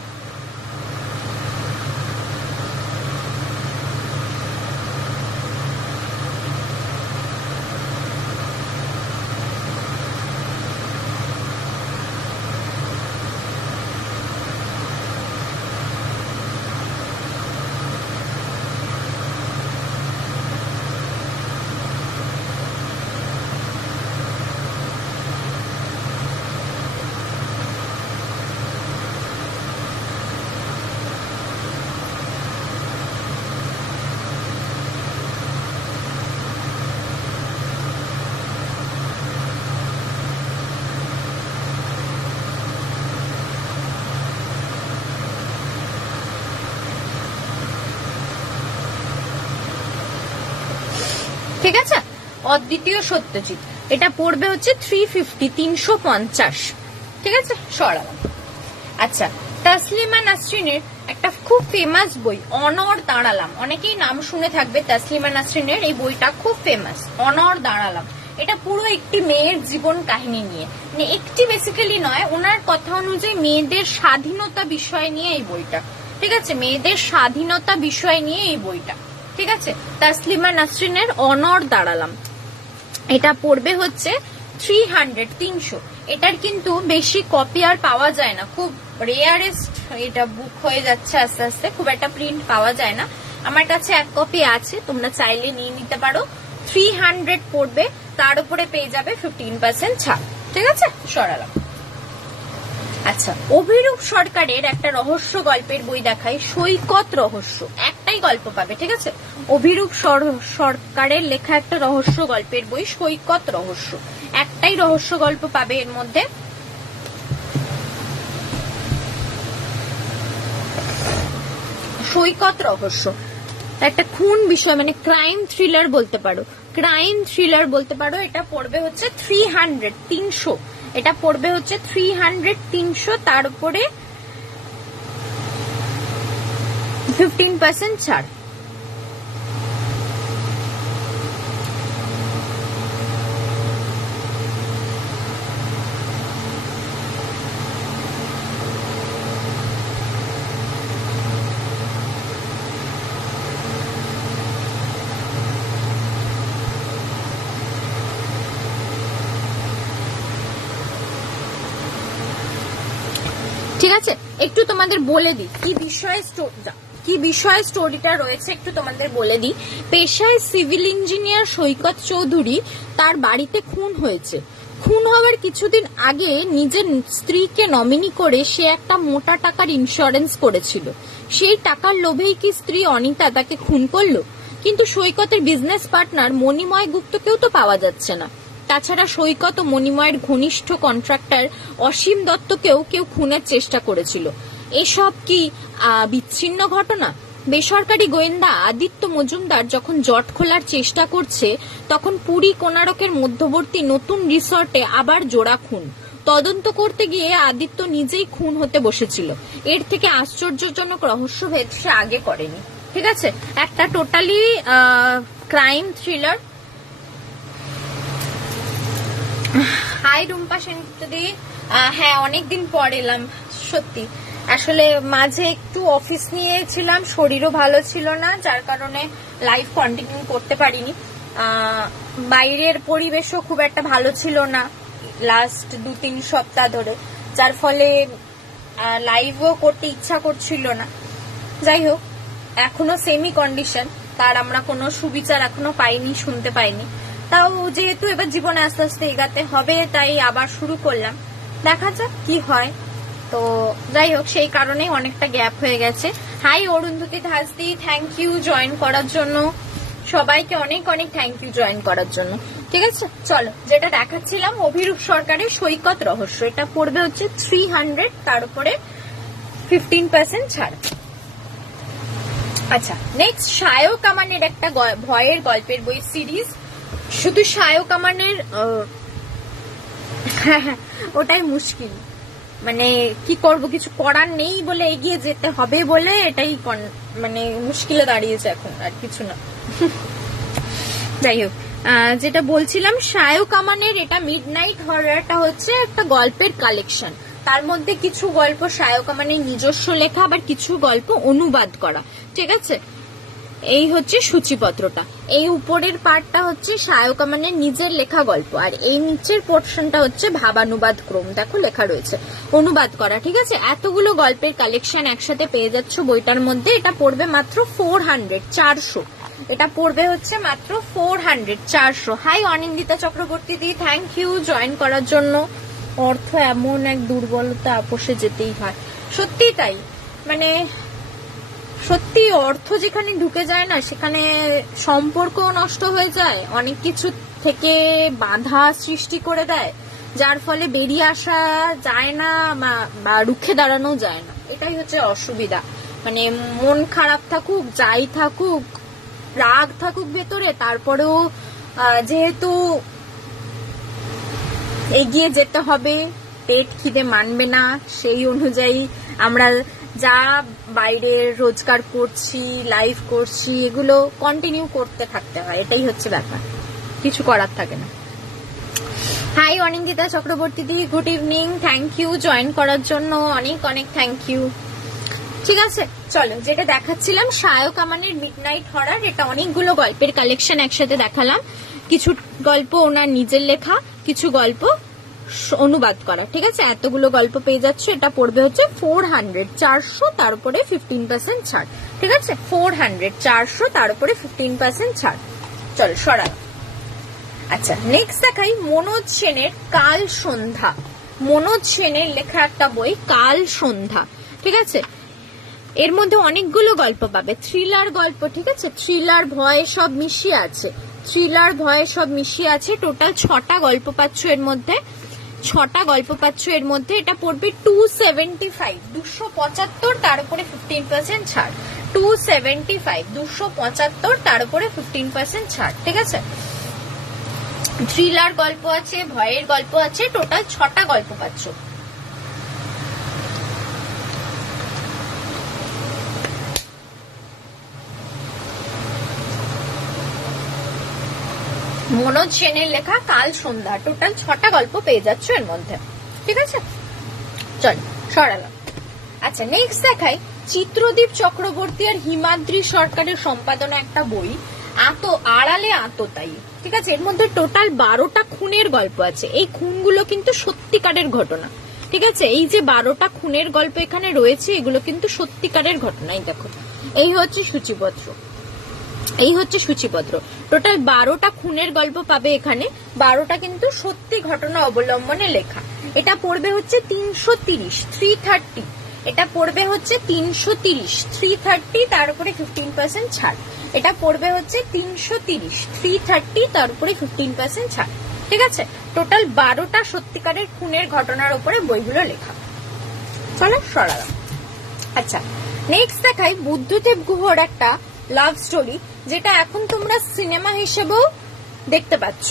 ঠিক আছে, অদ্বিতীয় সত্যজিৎ। এটা পড়বে হচ্ছে 350, 350, ঠিক আছে। সরালাম। আচ্ছা, তাসলিমা নাসরিনের একটা খুব ফেমাস বই অনর দাঁড়ালাম, অনেকেই নাম শুনে থাকবে। তাসলিমা নাসরিনের এই বইটা খুব ফেমাস, অনর দাঁড়ালাম। এটা পুরো একটি মেয়ের জীবন কাহিনী নিয়ে, মানে একটি বেসিক্যালি নয়, ওনার কথা অনুযায়ী মেয়েদের স্বাধীনতা বিষয় নিয়ে এই বইটা, ঠিক আছে। মেয়েদের স্বাধীনতা বিষয় নিয়ে এই বইটা, ঠিক আছে। তাসলিমা নাসরিনের অনর দাঁড়ালাম, এটা পড়বে হচ্ছে 300, 300। এটার কিন্তু বেশি কপি আর পাওয়া যায় না, খুব রেয়ারেস্ট এটা বুক হয়ে যাচ্ছে আস্তে আস্তে, খুব একটা প্রিন্ট পাওয়া যায় না। আমার কাছে 1 কপি আছে, তোমরা চাইলে নিয়ে নিতে পারো। 300 পড়বে, তার উপরে পেয়ে যাবে 15% ছাড়। ঠিক আছে, সরালাম। আচ্ছা, অভিরূপ সরকারের একটা রহস্য গল্পের বই দেখাই, সৈকত রহস্য। একটাই গল্প পাবে, ঠিক আছে? অভিরূপ সরকারের লেখা একটা রহস্য গল্পের বই, সৈকত রহস্য। একটাই রহস্য গল্প পাবে এর মধ্যে। সৈকত রহস্য একটা খুন বিষয়, মানে ক্রাইম থ্রিলার বলতে পারো, ক্রাইম থ্রিলার বলতে পারো। এটা পড়বে হচ্ছে 300। এটা পড়বে হচ্ছে 300, তার উপরে 15% ছাড়। ঠিক আছে, একটু তোমাদের বলে দিই কি বিষয়ে স্টোরিটা রয়েছে, একটু তোমাদের বলে দিই। পেশায় সিভিল ইঞ্জিনিয়ার সৈকত চৌধুরী, তার বাড়িতে খুন হয়েছে। খুন হওয়ার কিছুদিন আগে নিজের স্ত্রীকে নমিনি করে সে একটা মোটা টাকার ইন্স্যুরেন্স করেছিল। সেই টাকার লোভেই কি স্ত্রী অনিতা তাকে খুন করলো? কিন্তু সৈকতের বিজনেস পার্টনার মণিময় গুপ্তকেও তো পাওয়া যাচ্ছে না। তাছাড়া সৈকত ও মণিময়ের ঘনিষ্ঠ কন্ট্রাক্টর অসীম দত্তকেও কেউ খুনের চেষ্টা করেছিল। এসব কি বিচ্ছিন্ন ঘটনা? বেসরকারি গোয়েন্দা আদিত্য মজুমদার যখন জট খোলার চেষ্টা করছে, তখন পুরী কোনারকের মধ্যবর্তী নতুন রিসর্টে আবার জোড়া খুন। তদন্ত করতে গিয়ে আদিত্য নিজেই খুন হতে বসেছিল। এর থেকে আশ্চর্যজনক রহস্যভেদ সে আগে করেনি। ঠিক আছে, একটা totally crime thriller. Hi Rumpa সেনদি, হ্যাঁ অনেকদিন পর এলাম সত্যি। আসলে মাঝে একটু অফিস নিয়ে ছিলাম, শরীরও ভালো ছিল না, যার কারণে লাইভ কন্টিনিউ করতে পারিনি। বাইরের পরিবেশও খুব একটা ভালো ছিল না লাস্ট 2-3 সপ্তাহ ধরে, যার ফলে লাইভও করতে ইচ্ছা করছিল না। যাই হোক, এখনো সেমি কন্ডিশন, তার আমরা কোনো সুবিচার এখনো পাইনি, শুনতে পাইনি। তাও যেহেতু এবার জীবনে আস্তে আস্তে এগাতে হবে, তাই আবার শুরু করলাম, দেখা যাক কি হয়। তো যাই হোক, সেই কারণে অনেকটা গ্যাপ হয়ে গেছে। হাই অরুন্ধতী ধাসদি, থ্যাংক ইউ জয়েন করার জন্য। সবাইকে অনেক অনেক থ্যাংক ইউ জয়েন করার জন্য। ঠিক আছে, চলো যেটা দেখাচ্ছিলাম, অভিরূপ সরকারের সৈকত রহস্য। এটা পড়বে হচ্ছে 300, তার উপরে 15% ছাড়। আচ্ছা, নেক্সট শায়ক আমানের একটা ভয়ের গল্পের বই সিরিজ। শুধু শায়ক আমানের ওটাই মুশকিল, মানে কি করব, কিছু করার নেই বলে এগিয়ে যেতে হবে বলে এটাই মানে মুশকিলে দাঁড়িয়েছে এখন, আর কিছু না। যাই হোক, যেটা বলছিলাম, শায়ক আমানের এটা মিডনাইট হররটা হচ্ছে একটা গল্পের কালেকশন। তার মধ্যে কিছু গল্প শায়ক আমানের নিজস্ব লেখা, আবার কিছু গল্প অনুবাদ করা। ঠিক আছে, এই হচ্ছে সূচিপত্রটা। এই উপরের পার্টটা হচ্ছে শায়ক আমানের নিজের লেখা গল্প, আর এই নিচের পোর্শনটা হচ্ছে ভাবানুবাদ ক্রম। দেখো লেখা রয়েছে অনুবাদ করা। ঠিক আছে, এতগুলো গল্পের কালেকশন একসাথে পেয়ে যাচ্ছ বইটার মধ্যে। এটা পড়বে মাত্র 400। এটা পড়বে হচ্ছে মাত্র 400। Hi Anindita Chakraborty di, thank you join করার জন্য। অর্থ এমন এক দুর্বলতা, আপোষে যেতেই হয়। সত্যি তাই, মানে সত্যি অর্থ যেখানে ঢুকে যায় না, সেখানে সম্পর্ক নষ্ট হয়ে যায়, অনেক কিছু থেকে বাধা সৃষ্টি করে দেয়, যার ফলে বেরিয়ে আসা যায় না বা রুখে দাঁড়ানো যায় না। এটাই হচ্ছে অসুবিধা। মানে মন খারাপ থাকুক, যাই থাকুক, রাগ থাকুক ভেতরে, তারপরেও যেহেতু এগিয়ে যেতে হবে, পেট খিদে মানবে না, সেই অনুযায়ী আমরা যা বাইরে রোজগার করছি, লাইফ করছি, এগুলো কন্টিনিউ করতে থাকতে হয়। এটাই হচ্ছে ব্যাপার, কিছু করার থাকে না। Hi Anindita Chakraborty di, good evening, thank you join করার জন্য, অনেক অনেক থ্যাংক ইউ। ঠিক আছে, চলো যেটা দেখাচ্ছিলাম শায়ক আমানের মিডনাইট হরর, এটা অনেকগুলো গল্পের কালেকশন একসাথে দেখালাম। কিছু গল্প ওনার নিজের লেখা, কিছু গল্প অনুবাদ করা, ঠিক আছে? এতগুলো গল্প পেয়ে যাচ্ছ। এটা পড়বে হচ্ছে 400, 400, তার উপরে 15% ছাড়, ঠিক আছে? 400, 400, তার উপরে 15% ছাড়। চলো সরা। আচ্ছা, নেক্সট দেখাই মনোজ সেনের কাল সন্ধ্যা। মনোজ সেনের লেখা একটা বই, কাল সন্ধ্যা, ঠিক আছে? এর মধ্যে অনেকগুলো গল্প পাবে, থ্রিলার গল্প, ঠিক আছে? থ্রিলার, ভয় সব মিশিয়ে আছে, থ্রিলার ভয় সব মিশিয়ে আছে। টোটাল 6টা গল্প পাচ্ছ এর মধ্যে, 6টা গল্প পাচ্ছ এর মধ্যে। এটা পড়বে 275, 275, তার উপরে 15% ছাড়। 275, 275, তার উপরে 15% ছাড়, ঠিক আছে? থ্রিলার গল্প আছে, ভয়ের গল্প আছে, টোটাল 6টা গল্প পাচ্ছ। মনোজ সেনের লেখা কাল সন্ধ্যা, টোটাল 6টা গল্প পেয়ে যাচ্ছ এর মধ্যে, ঠিক আছে? চল সরালাম। আচ্ছা, নেক্সট দেখাই চিত্রদীপ চক্রবর্তী আর হিমাদ্রি সরকারের সম্পাদনা একটা বই, আড়ালে আততায়ী, ঠিক আছে? এর মধ্যে টোটাল 12টা খুনের গল্প আছে। এই খুনগুলো কিন্তু সত্যিকারের ঘটনা, ঠিক আছে? এই যে 12টা খুনের গল্প এখানে রয়েছে, এগুলো কিন্তু সত্যিকারের ঘটনা। এই দেখো, এই হচ্ছে সূচিপত্র, এই হচ্ছে সূচিপত্র। টোটাল 12টা খুনের গল্প পাবে এখানে, 12টা কিন্তু সত্যি ঘটনা অবলম্বনে লেখা। এটা পড়বে হচ্ছে 330, 330, এটা পড়বে হচ্ছে 330, 330, তার উপরে 15% ছাড়। এটা পড়বে হচ্ছে 330, 330, তার উপরে 15% ছাড়, ঠিক আছে? টোটাল 12টা সত্যিকারের খুনের ঘটনার উপরে বইগুলো লেখা। চলো সরালাম। আচ্ছা, নেক্সট দেখাই বুদ্ধদেব গুহর একটা লাভ স্টোরি, যেটা এখন তোমরা সিনেমা হিসেবেও দেখতে পাচ্ছ,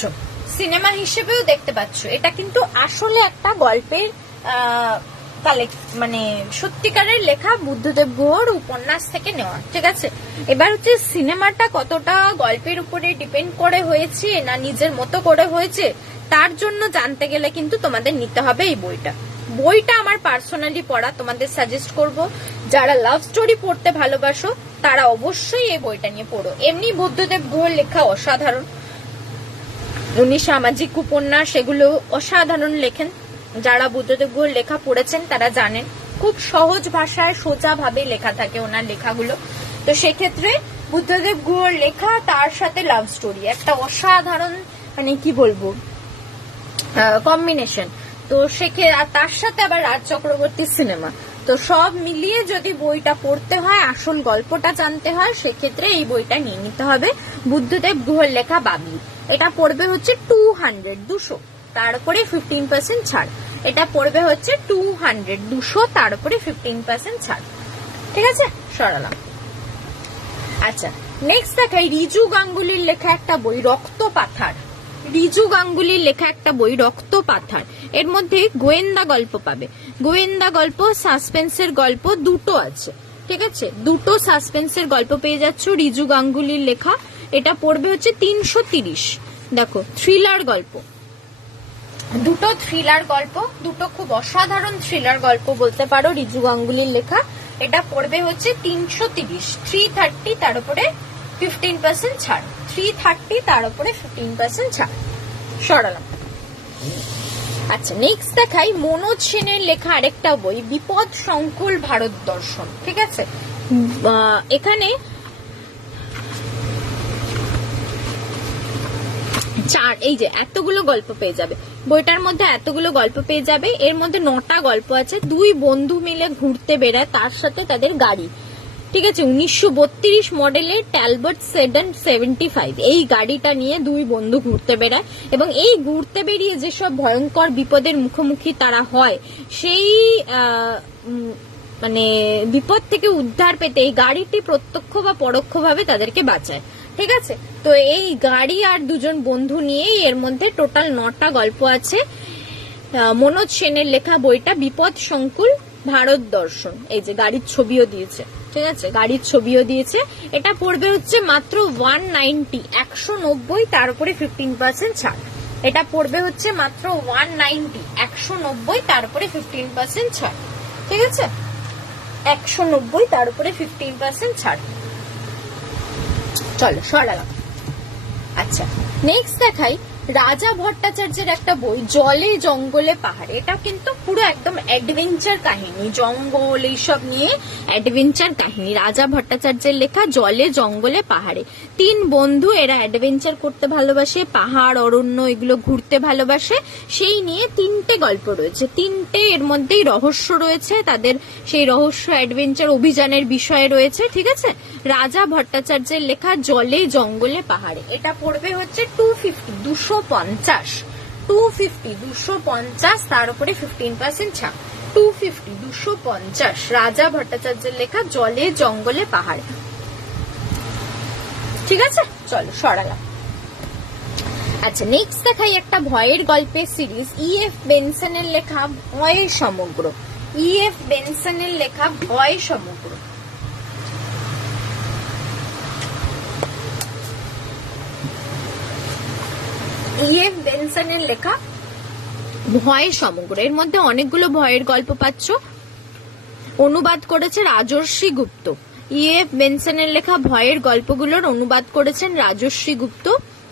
সিনেমা হিসেবেও দেখতে পাচ্ছ। এটা কিন্তু আসলে একটা গল্পের মানে সত্যিকারের লেখা বুদ্ধদেব গুহর উপন্যাস থেকে নেওয়া, ঠিক আছে? এবার হচ্ছে সিনেমাটা কতটা গল্পের উপরে ডিপেন্ড করে হয়েছে না নিজের মতো করে হয়েছে, তার জন্য জানতে গেলে কিন্তু তোমাদের নিতে হবে এই বইটা। বইটা আমার পার্সোনালি পড়া, তোমাদের সাজেস্ট করব যারা লাভ স্টোরি পড়তে ভালোবাসো তারা অবশ্যই এই বইটা নিয়ে পড়ো। এমনি বুদ্ধদেব গুহর লেখা অসাধারণ, উনি সামাজিক উপন্যাস এগুলো অসাধারণ লেখেন। যারা বুদ্ধদেব গুহর লেখা পড়েছেন তারা জানেন, খুব সহজ ভাষায় সোজা ভাবে লেখা থাকে ওনার লেখাগুলো। তো সেক্ষেত্রে বুদ্ধদেব গুহর লেখা তার সাথে লাভ স্টোরি একটা অসাধারণ, মানে কি বলবো, কম্বিনেশন। তো সেক্ষেত্রে তার সাথে আবার রাজ চক্রবর্তীর সিনেমা, তো সব মিলিয়ে যদি বইটা পড়তে হয়, আসল গল্পটা জানতে হয়, সেক্ষেত্রে এই বইটা নিয়ে নিতে হবে, বুদ্ধদেব গুহর লেখা বাবলি। এটা পড়বে হচ্ছে 200, 200, তার উপরে 15% ছাড়। এটা পড়বে হচ্ছে 200, 200, তার উপরে 15% ছাড়, ঠিক আছে? সরালাম। আচ্ছা, নেক্সট দেখাই রিজু গাঙ্গুলির লেখা একটা বই, রক্ত পাথার। রিজু গাঙ্গুলির লেখা একটা বই, রক্ত পাথার। এর মধ্যে গোয়েন্দা গল্প পাবে, গোয়েন্দা গল্প, সাসপেন্সের গল্প দুটো আছে, ঠিক আছে? দুটো সাসপেন্সের গল্প পেয়ে যাচ্ছ রিজু গাঙ্গুলির লেখা। এটা পড়বে হচ্ছে 330। দেখো, থ্রিলার গল্প, দুটো থ্রিলার গল্প, দুটো খুব অসাধারণ থ্রিলার গল্প বলতে পারো, রিজু গাঙ্গুলির লেখা। এটা পড়বে হচ্ছে 330, 330, তার উপরে 15% ছাড়, 330, তার উপরে 15% ছাড়। সরালাম। আচ্ছা, নেক্সট দেখাই মনোজ সেনের লেখা আরেকটা বই, বিপদ সংকুল ভারত দর্শন, ঠিক আছে? এখানে এই যে এতগুলো গল্প পেয়ে যাবে বইটার মধ্যে, এতগুলো গল্প পেয়ে যাবে। এর মধ্যে 9টা গল্প আছে। দুই বন্ধু মিলে ঘুরতে বেড়ায়, তার সাথে তাদের গাড়ি, ঠিক আছে? 1932 মডেলের ট্যালবট সেডান 75, এই গাড়িটা নিয়ে দুই বন্ধু ঘুরতে বেড়ায়, এবং এই ঘুরতে বেরিয়ে যেসব ভয়ঙ্কর বিপদের মুখোমুখি তারা হয়, সেই মানে বিপদ থেকে উদ্ধার পেতে এই গাড়িটি প্রত্যক্ষ বা পরোক্ষভাবে তাদেরকে বাঁচায়, ঠিক আছে? তো এই গাড়ি আর দুজন বন্ধু নিয়ে এর মধ্যে টোটাল 9টা গল্প আছে। মনোজ সেনের লেখা বইটা বিপদ সংকুল ভারত দর্শন। এই যে গাড়ির ছবিও দিয়েছে, ঠিক আছে? গাড়ির ছবিও দিয়েছে। এটা পড়বে হচ্ছে মাত্র 190, 190, তার উপরে 15% ছাড়। এটা পড়বে হচ্ছে মাত্র 190, 190, তার উপরে 15% ছাড়, ঠিক আছে? 190, তার উপরে 15% ছাড়। চলো সরালাম। আচ্ছা, নেক্সট দেখাই রাজা ভট্টাচার্যের একটা বই জলে জঙ্গলে পাহাড়ে, এটা কিন্তু পুরো একদম অ্যাডভেঞ্চার কাহিনী, জঙ্গল এইসব নিয়ে অ্যাডভেঞ্চার কাহিনী। রাজা ভট্টাচার্যের লেখা জলে জঙ্গলে পাহাড়ে। 3 বন্ধু, এরা অ্যাডভেঞ্চার করতে ভালোবাসে, পাহাড় অরণ্য এগুলো ঘুরতে ভালোবাসে, সেই নিয়ে 3টে গল্প রয়েছে। 3টে এর মধ্যেই রহস্য রয়েছে, তাদের সেই রহস্য অ্যাডভেঞ্চার অভিযানের বিষয়ে রয়েছে। ঠিক আছে, রাজা ভট্টাচার্যের লেখা জলে জঙ্গলে পাহাড়ে, এটা পড়বে হচ্ছে 250 250 তার উপরে 15% ছাড়। 250 রাজা ভট্টাচার্যের লেখা জলে জঙ্গলে পাহাড়ে। ঠিক আছে, চলো সরালাম। আচ্ছা, নেক্সট দেখাই একটা ভয়ের গল্পের সিরিজ, E.F. বেনসনের লেখা ভয় সমগ্র। E.F. বেনসনের লেখা ভয় সমগ্র। E.F. বেনসনের লেখা ভয় সমগ্র, এর মধ্যে অনেকগুলো ভয়ের গল্প পাচ্ছ। অনুবাদ করেছে রাজর্ষি গুপ্ত। E.F. বেনসনের লেখা ভয়ের গল্পগুলোর অনুবাদ করেছেন রাজর্ষি গুপ্ত।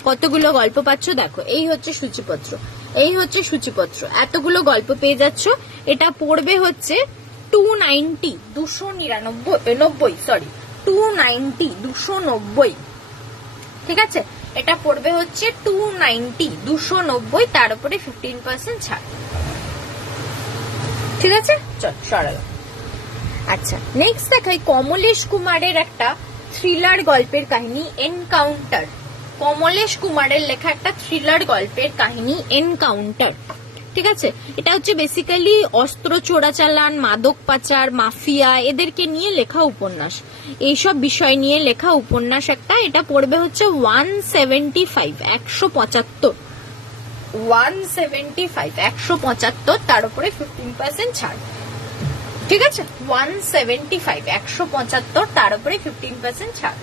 কতগুলো গল্প পাচ্ছ দেখো, এই হচ্ছে সূচিপত্র, এই হচ্ছে সূচিপত্র, এতগুলো গল্প পেয়ে যাচ্ছ। এটা পড়বে হচ্ছে 290 ঠিক আছে, এটা পড়বে হচ্ছে 290 তার উপরে 15% ছাড়। ঠিক আছে, চল সরালাম। আচ্ছা, নেক্সট দেখাই কমলেশ কুমারের একটা থ্রিলার গল্পের কাহিনী এনকাউন্টার। কমলেশ কুমারের লেখা একটা থ্রিলার গল্পের কাহিনী এনকাউন্টার। ঠিক আছে, এটা হচ্ছে বেসিক্যালি অস্ত্র চোরাচালান, মাদক পাচার, মাফিয়া এদেরকে নিয়ে লেখা উপন্যাস, এইসব বিষয় নিয়ে লেখা উপন্যাস একটা। এটা পড়বে হচ্ছে 175 তার উপরে 15% ছাড়। ঠিক আছে, 175 তার উপরে 15% ছাড়।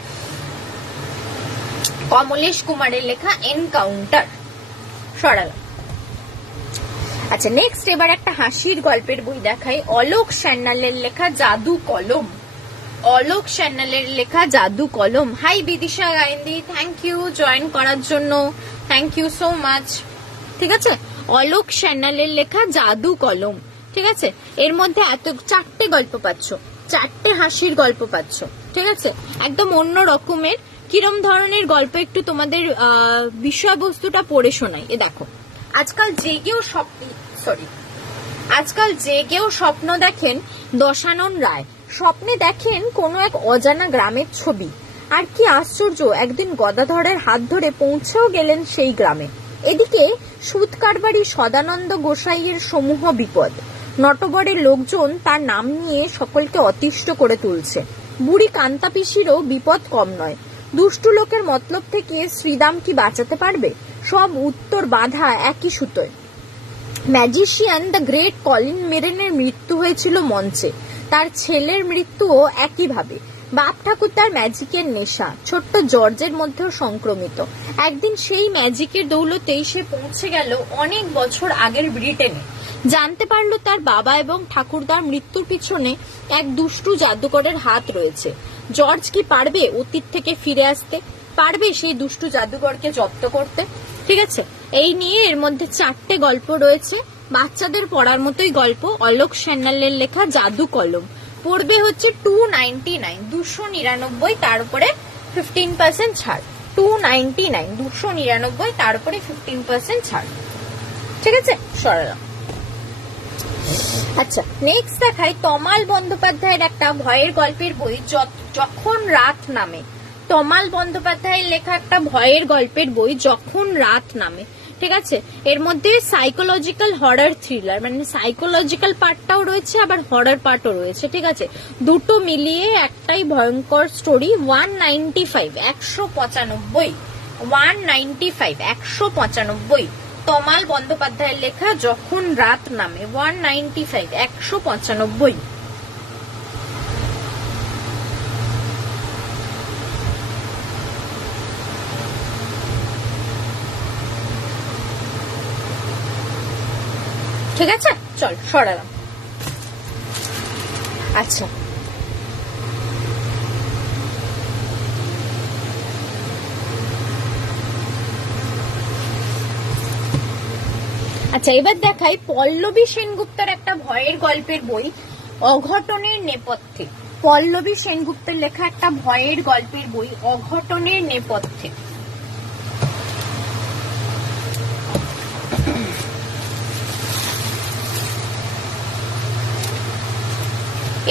কমলেশ কুমারের লেখা এনকাউন্টার, সরালাম। আচ্ছা, নেক্সট এবার একটা হাসির গল্পের বই দেখাই, অলোক সান্যালের লেখা জাদু কলম। অলোক সান্যালের লেখা জাদু কলম। হাই বিদিশা গাইন্দি, থ্যাংক ইউ জয়েন করার জন্য, থ্যাংক ইউ সো মাচ। ঠিক আছে, অলোক সান্যালের লেখা জাদু কলম। ঠিক আছে, এর মধ্যে 4টে গল্প পাচ্ছ, 4টে হাসির গল্প পাচ্ছ। ঠিক আছে, একদম অন্য রকমের। কিরম ধরনের গল্প একটু তোমাদের বিষয়বস্তুটা পড়ে শোনাই। এ দেখো, আজকাল জেগেও স্বপ্ন দেখেন দশানন রায়। স্বপ্নে দেখেন কোনো এক অজানা গ্রামের ছবি। আর কি আশ্চর্য, একদিন গদাধরের হাত ধরে পৌঁছেও গেলেন সেই গ্রামে। এদিকে সুদ কারবারি সদানন্দ গোসাইয়ের সমূহ বিপদ। নটবরের লোকজন তার নাম নিয়ে সকলকে অতিষ্ঠ করে তুলছে। বুড়ি কান্তা পিসিরও বিপদ কম নয়। দুষ্টু লোকের মতলব থেকে শ্রীদাম কি বাঁচাতে পারবে? সব উত্তর বাঁধা একই সুতোয়। ম্যাজিশিয়ান দ্য গ্রেট কলিন মেরেনের মৃত্যু হয়েছিল মঞ্চে। তার ছেলের মৃত্যুও একইভাবে। বাপ ঠাকুর তার ম্যাজিকের নেশা ছোট্ট জর্জের মধ্যেও সংক্রমিত। একদিন সেই ম্যাজিকের দৌলতেই সে পৌঁছে গেল অনেক বছর আগের ব্রিটেনে। জানতে পারলো তার বাবা এবং ঠাকুরদার মৃত্যুর পিছনে এক দুষ্টু জাদুকরের হাত রয়েছে। জর্জ কি পারবে অতীত থেকে ফিরে আসতে? পারবে সেই দুষ্টু জাদুকরকে জব্দ করতে? ঠিক আছে, এই নিয়ে এর মধ্যে 4টে গল্প রয়েছে, বাচ্চাদের পড়ার মতোই গল্প। অলোক সান্যালের লেখা জাদু কলম পড়বে হচ্ছে 299 তার উপরে 15% ছাড়। 299 তার উপরে 15% ছাড়। ঠিক আছে, সরালাম। আচ্ছা, নেক্সট দেখাই তমাল বন্দ্যোপাধ্যায়ের একটা ভয়ের গল্পের বই যখন রাত নামে। তমাল বন্দ্যোপাধ্যায়ের লেখা একটা ভয়ের গল্পের বই যখন রাত নামে। ঠিক আছে, এর মধ্যে সাইকোলজিক্যাল হরর থ্রিলার, মানে সাইকোলজিক্যাল পার্টটাও রয়েছে আবার হরর পার্টও রয়েছে। ঠিক আছে, দুটো মিলিয়ে একটাই ভয়ঙ্কর স্টোরি। 195 তমাল বন্দ্যোপাধ্যায়ের লেখা যখন রাত নামে। 195 ঠিক আছে, চল সরালাম। আচ্ছা, আচ্ছা, এবার দেখাই পল্লবী সেনগুপ্তের একটা ভয়ের গল্পের বই, অঘটনের নেপথ্যে। পল্লবী সেনগুপ্তের লেখা একটা ভয়ের গল্পের বই, অঘটনের নেপথ্যে।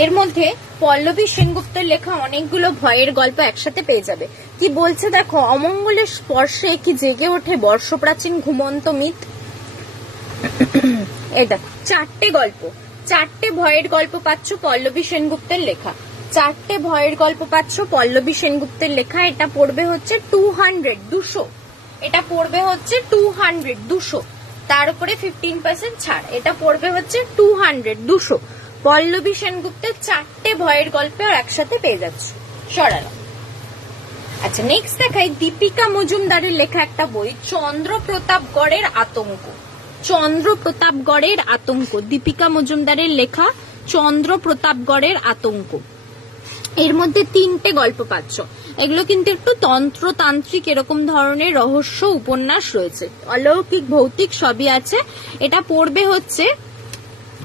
এর মধ্যে পল্লবী সেনগুপ্তের লেখা অনেকগুলো ভয়ের গল্প একসাথে পেয়ে যাবে। কি বলছে দেখো, অমঙ্গলের স্পর্শে কি জেগে ওঠে বর্ষপ্রাচীন ঘুমন্ত মিথ। এটা 4টে গল্প, 4টে ভয়ের গল্প পাচ্ছ পল্লবী সেনগুপ্তের লেখা, 4টে ভয়ের গল্প পাচ্ছ পল্লবী সেনগুপ্তের লেখা। এটা পড়বে হচ্ছে 200, এটা পড়বে হচ্ছে 200, তার উপরে 15% ছাড়। এটা পড়বে হচ্ছে 200। পল্লবী সেনগুপ্তের 4টে ভয়ের গল্প একসাথে পেয়ে যাচ্ছে। সরালাম। আচ্ছা, নেক্সট দেখাই দীপিকা মজুমদারের লেখা একটা বই, চন্দ্রপ্রতাপগড়ের আতঙ্ক। চন্দ্রপ্রতাপগড়ের আতঙ্ক, দীপিকা মজুমদারের লেখা চন্দ্রপ্রতাপগড়ের আতঙ্ক। এর মধ্যে 3টে গল্প পাচ্ছ। এগুলো কিন্তু একটু তন্ত্রতান্ত্রিক এরকম ধরনের রহস্য উপন্যাস রয়েছে, অলৌকিক ভৌতিক সবই আছে। এটা পড়বে হচ্ছে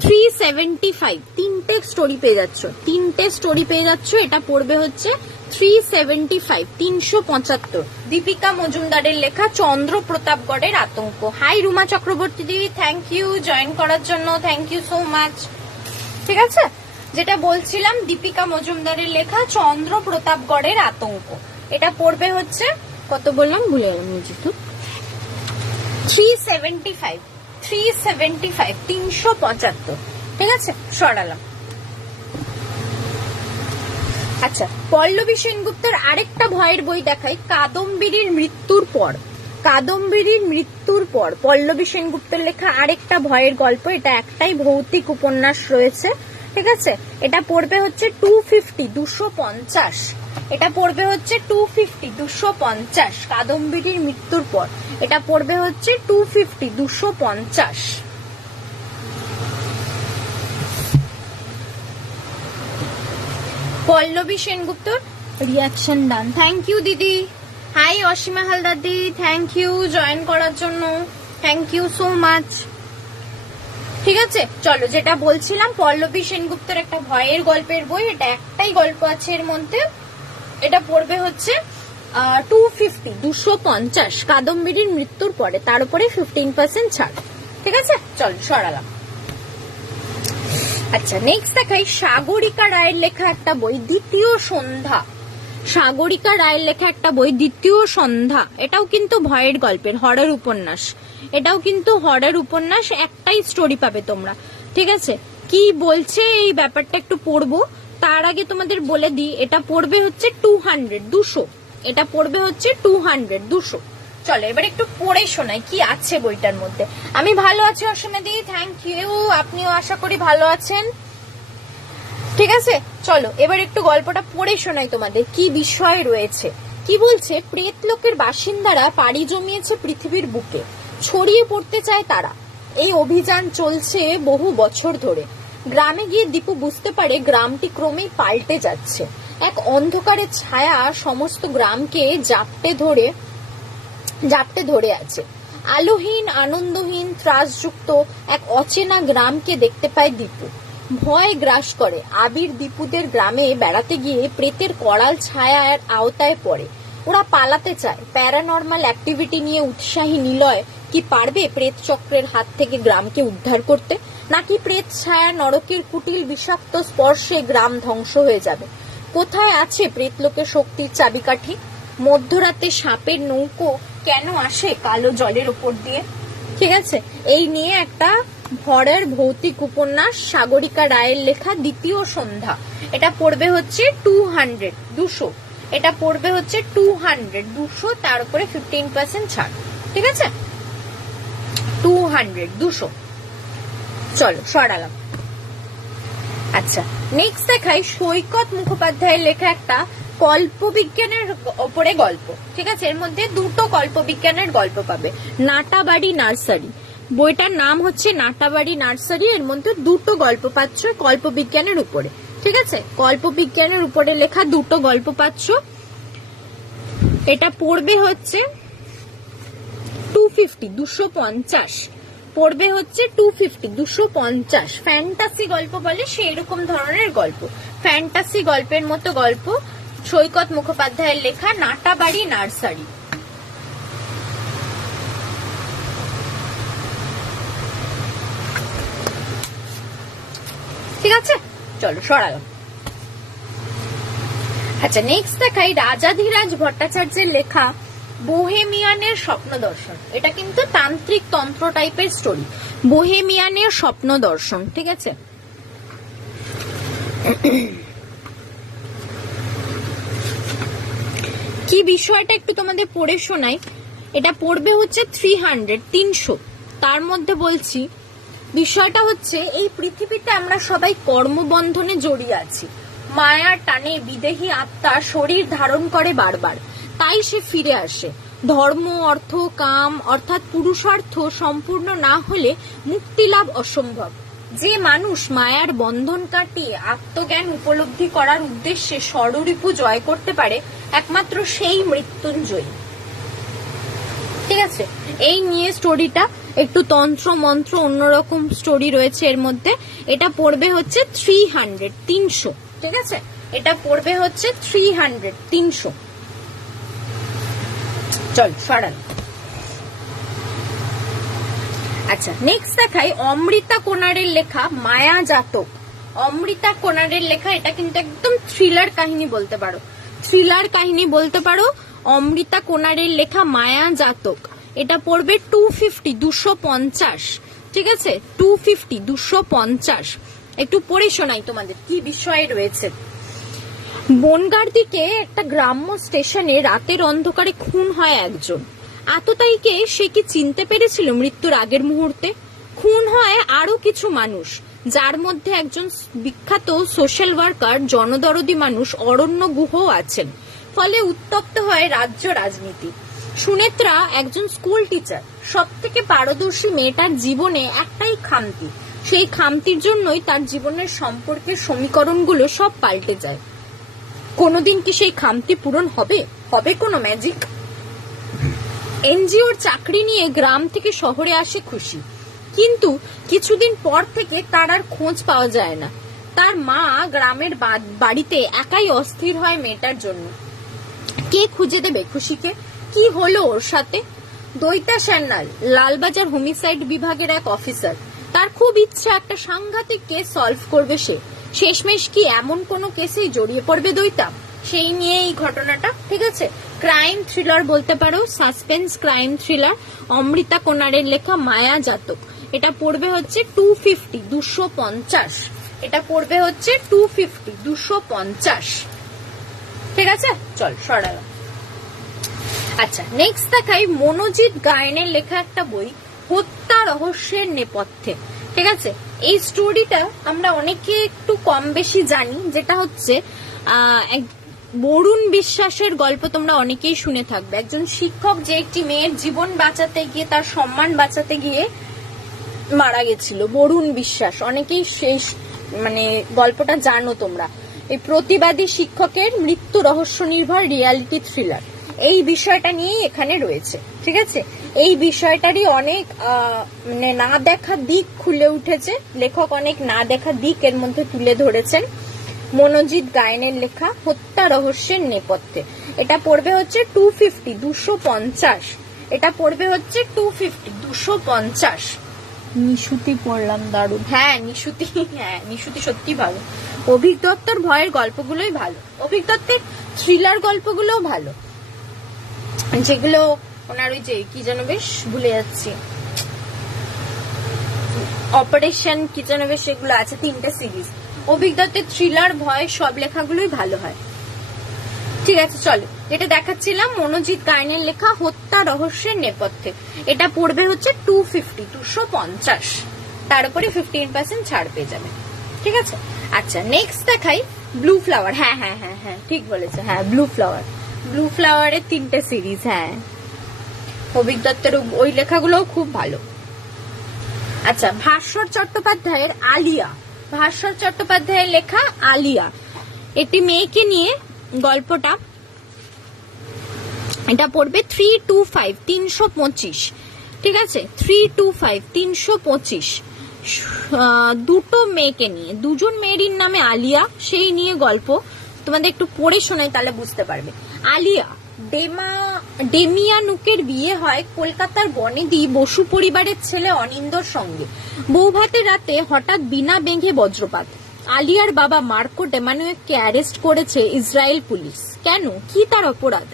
375, 3টে স্টোরি পেয়ে যাচ্ছ, 3টে স্টোরি পেয়ে যাচ্ছ। এটা পড়বে হচ্ছে 375, 375। দীপিকা মজুমদারের লেখা চন্দ্রপ্রতাপগড়ের আতঙ্ক। হাই রুমা চক্রবর্তী দিদি, থ্যাংক ইউ জয়েন করার জন্য, থ্যাংক ইউ সো মাচ। ঠিক আছে, যেটা বলছিলাম দীপিকা মজুমদারের লেখা চন্দ্রপ্রতাপগড়ের আতঙ্ক। এটা পড়বে হচ্ছে কত বললাম ভুলে গেলাম নিজে তো, 375, 375। ঠিক আছে, সরালাম। আচ্ছা, পল্লবী সেনগুপ্তের আরেকটা ভয়ের বই দেখাই, কাদম্বিনীর মৃত্যুর পর। কাদম্বিনীর মৃত্যুর পর পল্লবী সেনগুপ্তের লেখা আরেকটা ভয়ের গল্প। এটা একটাই ভৌতিক উপন্যাস রয়েছে। ঠিক আছে, এটা পড়বে হচ্ছে 250, 250। এটা পড়বে হচ্ছে 250, 250। কাদম্বিনীর মৃত্যুর পর এটা পড়বে হচ্ছে 250, 250। Pallabi Sengupta reaction done, thank you দিদি। হাই অসীমা হালদার দিদি, থ্যাংক ইউ জয়েন করার জন্য, থ্যাংক ইউ সো মাচ। ঠিক আছে, চলো যেটা বলছিলাম পল্লবী সেনগুপ্তের একটা ভয়ের গল্পের বই, এটা একটাই গল্প আছে এর মধ্যে। এটা পড়বে হচ্ছে 250, 250। কাদম্বিনীর মৃত্যুর পরে, তার উপরে 15% ছাড়। ঠিক আছে, চলো সরালাম। আচ্ছা, নেক্সট দেখাই সাগরিকা রায়ের লেখা একটা বই, দ্বিতীয় সন্ধ্যা। সাগরিকা রায়ের লেখা একটা বই, দ্বিতীয় সন্ধ্যা। এটাও কিন্তু ভয়ের গল্পের হরর উপন্যাস, এটাও কিন্তু হরর উপন্যাস। একটাই স্টোরি পাবে তোমরা। ঠিক আছে, কি বলছে এই ব্যাপারটা একটু পড়বো, তার আগে তোমাদের বলে দিই এটা পড়বে হচ্ছে 200, 200। এটা পড়বে হচ্ছে 200, 200। চলো এবার একটু পড়ে শোনাই কি আছে বইটার মধ্যে। আমি ভালো আছি অসীমা দি, থ্যাংক ইউ। আপনিও আশা করি ভালো আছেন। ঠিক আছে, চলো এবার একটু গল্পটা পড়ে শোনাই তোমাদের কি বিষয় রয়েছে। কি বলছে, প্রেতলোকের বাসিন্দারা পাড়ি জমিয়েছে পৃথিবীর বুকে, ছড়িয়ে পড়তে চায় তারা। এই অভিযান চলছে বহু বছর ধরে। গ্রামে গিয়ে দীপু বুঝতে পারে গ্রামটি ক্রমেই পাল্টে যাচ্ছে। এক অন্ধকারের ছায়া সমস্ত গ্রামকে জাপটে ধরে আছে। আলোহীন, আনন্দহীন, ত্রাসযুক্ত এক অচেনা গ্রামকে দেখতে পায় দীপু। ভয় গ্রাস করে। আবির দীপুদের গ্রামে বেড়াতে গিয়ে প্রেতের করাল ছায়ার আওতায় পড়ে। ওরা পালাতে চায়। প্যারানর্মাল অ্যাক্টিভিটি নিয়ে উৎসাহী নিলয় কি পারবে প্রেত চক্রের হাত থেকে গ্রামকে উদ্ধার করতে, নাকি প্রেত ছায়া নরকের কুটিল বিষাক্ত স্পর্শে গ্রাম ধ্বংস হয়ে যাবে? কোথায় আছে প্রেতলোকের শক্তির চাবিকাঠি? মধ্যরাতে সাপের নৌকো কেন আসে কালো জলের উপর দিয়ে? ঠিক আছে, এই নিয়ে একটা হরর ভৌতিক উপন্যাস, সাগরিকা রায়ের লেখা দ্বিতীয় সন্ধ্যা। এটা পড়বে হচ্ছে 200, 200। এটা পড়বে হচ্ছে 200, 200, তার উপরে 15% ছাড়। ঠিক আছে, 200, 200। চলো সরালাম। আচ্ছা, নেক্সট দেখাই সৈকত মুখোপাধ্যায়ের লেখা একটা কল্পবিজ্ঞানের ওপরে গল্প। ঠিক আছে, এর মধ্যে দুটো কল্পবিজ্ঞানের গল্প পাবে। নাটাবাড়ি নার্সারি, বইটার নাম হচ্ছে নাটাবাড়ি নার্সারি। এর মধ্যে দুটো গল্প পাচ্ছ কল্পবিজ্ঞানের উপরে। ঠিক আছে, কল্পবিজ্ঞানের উপরে লেখা দুটো গল্প পাচ্ছ। এটা পড়বে হচ্ছে 250, 250। পড়বে হচ্ছে 250, 250। ফ্যান্টাসি গল্প বলে সেই রকম ধরনের গল্প, ফ্যান্টাসি গল্পের মতো গল্প, সৈকত মুখোপাধ্যায়ের লেখা, নাটাবাড়ি নার্সারি। ঠিক আছে, চলো সরালাম। আচ্ছা, নেক্সট দেখাই রাজাধিরাজ ভট্টাচার্যের লেখা বোহেমিয়ানের স্বপ্ন দর্শন। এটা কিন্তু তান্ত্রিক তন্ত্র টাইপের স্টোরি, বোহেমিয়ানের স্বপ্ন দর্শন। ঠিক আছে, কি বিষয়টা একটু তোমাদের পড়ে শোনাই। এটা পড়বে হচ্ছে 300, 300। তার মধ্যে বলছি বিষয়টা হচ্ছে এই পৃথিবীতে আমরা সবাই কর্মবন্ধনে জড়িয়ে আছি। মায়ার টানে বিদেহী আত্মা শরীর ধারণ করে বারবার, তাই সে ফিরে আসে। ধর্ম, অর্থ, কাম অর্থাৎ পুরুষার্থ সম্পূর্ণ না হলে মুক্তি লাভ অসম্ভব। যে মানুষ মায়ার বন্ধন কাটিয়ে আত্মজ্ঞান উপলব্ধি করার উদ্দেশ্যে ষড়রিপু জয় করতে পারে, একমাত্র সেই মৃত্যুঞ্জয়ী। ঠিক আছে, এই নিয়ে স্টোরিটা একটু তন্ত্র মন্ত্র অন্যরকম স্টোরি রয়েছে এর মধ্যে। এটা পড়বে হচ্ছে 300, 300। ঠিক আছে, এটা পড়বে হচ্ছে 300, 300। চল সরান। আচ্ছা, নেক্সট দেখাই অমৃতা কোনারের লেখা মায়া জাতক। অমৃতা কোনারের লেখা, এটা কিন্তু একদম থ্রিলার কাহিনী বলতে পারো, থ্রিলার কাহিনী বলতে পারো। অমৃতা কোনারের লেখা মায়া জাতক, এটা পড়বে 250, 250। ঠিক আছে, 250, 250। একটু পড়ে শোনাই তোমাদের কি বিষয় রয়েছে। বনগাঁর দিকে একটা গ্রাম্য স্টেশনে রাতের অন্ধকারে খুন হয় একজন। আততায়ীকে সে কি চিনতে পেরেছিল মৃত্যুর আগের মুহূর্তে? খুন হয় আরো কিছু মানুষ, যার মধ্যে একজন বিখ্যাত সোশ্যাল ওয়ার্কার, জনদরদি মানুষ অরণ্য গুহ আছেন। ফলে উত্তপ্ত হয় রাজ্য রাজনীতি। সুনেত্রা একজন স্কুল টিচার, সব থেকে পারদর্শী মেয়েটার জীবনে একটাই খামতি। সেই খামতির জন্যই তার জীবনের সম্পর্কের সমীকরণগুলো সব পাল্টে যায়। কোনোদিন কি সেই খামতি পূরণ হবে? হবে কোনো ম্যাজিক? এনজিওর চাকরি নিয়ে গ্রাম থেকে শহরে আসে খুশি, কিন্তু কিছুদিন পর থেকে তার আর খোঁজ পাওয়া যায় না। তার মা গ্রামের বাড়িতে একাই অস্থির হয় মেয়েটার জন্য। কে খুঁজে দেবে খুশিকে? কি হলো ওর সাথে? দৈতা সান্যাল লালবাজার হোমিসাইড বিভাগের এক অফিসার। তার খুব ইচ্ছা একটা সাংঘাতিক কেস সলভ করবে সে। শেষমেশ কি এমন কোনো কেসেই জড়িয়ে পড়বে দৈতা? সেই নিয়ে এই ঘটনাটা। ঠিক আছে, ক্রাইম থ্রিলার বলতে পারো, সাসপেন্স ক্রাইম থ্রিলার। অমৃতা কোনারের লেখা মায়া জাতক। এটা পড়বে হচ্ছে 250, 250। এটা পড়বে হচ্ছে 250, 250। ঠিক আছে, চল সরালাম। আচ্ছা, নেক্সট দেখাই মনোজিৎ গায়নের লেখা একটা বই, হত্যা রহস্যের নেপথ্যে। ঠিক আছে, এই স্টোরিটা আমরা অনেকে একটু কম বেশি জানি, যেটা হচ্ছে বরুণ বিশ্বাসের গল্প। তোমরা অনেকেই শুনে থাকবে, একজন শিক্ষক যে একটি মেয়ের জীবন বাঁচাতে গিয়ে, তার সম্মান বাঁচাতে গিয়ে মারা গেছিল। বরুণ বিশ্বাস, অনেকেই শেষ গল্পটা জানো তোমরা। এই প্রতিবাদী শিক্ষকের মৃত্যু রহস্য নির্ভর রিয়ালিটি থ্রিলার, এই বিষয়টা নিয়েই এখানে রয়েছে। ঠিক আছে, এই বিষয়টারই অনেক না দেখা দিক খুলে উঠেছে, লেখক অনেক না দেখা দিক এর মধ্যে তুলে ধরেছেন। মনোজিৎ গায়নের লেখা হত্যা রহস্যের নেপথ্যে। এটা পড়বে হচ্ছে 250, 250। এটা পড়বে হচ্ছে 250, 250। নিশুতি পড়লাম, দারুণ। হ্যাঁ নিশুতি, হ্যাঁ নিশুতি সত্যি ভালো। অভিক দত্তর ভয়ের গল্পগুলোই ভালো, অভিক দত্তের থ্রিলার গল্পগুলোও ভালো, যেগুলো ওনার ওই যে কি যেন বেশ ভুলে যাচ্ছি, অপারেশন কি যেন বেশ, সেগুলো আছে 3টে সিরিজ। অভিক দত্তের থ্রিলার, ভয় সব লেখাগুলোই ভালো হয়। ঠিক আছে, চলো যেটা দেখাচ্ছিলাম মনোজিৎ গায়নের লেখা হত্যা রহস্যের নেপথ্যে। এটা পড়বে হচ্ছে 250, 250। তার উপরে 15% ছাড় পেয়ে যাবে। ঠিক আছে, আচ্ছা নেক্সট দেখাই ব্লু ফ্লাওয়ার। হ্যাঁ হ্যাঁ হ্যাঁ হ্যাঁ ঠিক বলেছে, হ্যাঁ ব্লু ফ্লাওয়ার। ব্লু ফ্লাওয়ারের 3টে সিরিজ। হ্যাঁ, অভিক দত্তের ওই লেখাগুলোও খুব ভালো। আচ্ছা, ভাস্বর চট্টোপাধ্যায়ের আলিয়া, ভাস্বর চট্টোপাধ্যায়ের লেখা আলিয়া। একটি মেয়েকে নিয়ে গল্পটা। এটা পড়বে 325, 325। ঠিক আছে 325 325 দুটো মেয়েকে নিয়ে, দুজন মেয়ের নামে আলিয়া, সেই নিয়ে গল্প। তোমাদের একটু পড়ে শোনাই তাহলে বুঝতে পারবে। আলিয়া ডেমিয়ানুকের বিয়ে হয় কলকাতার বনেদি বসু পরিবারের ছেলে অনিন্দর সঙ্গে। বৌভাতের রাতে হঠাৎ বিনা বেঁধে বজ্রপাত। আলিয়ার বাবা মার্কো ডেমানুয়েককে অ্যারেস্ট করেছে ইসরায়েল পুলিশ। কেন, কি তার অপরাধ?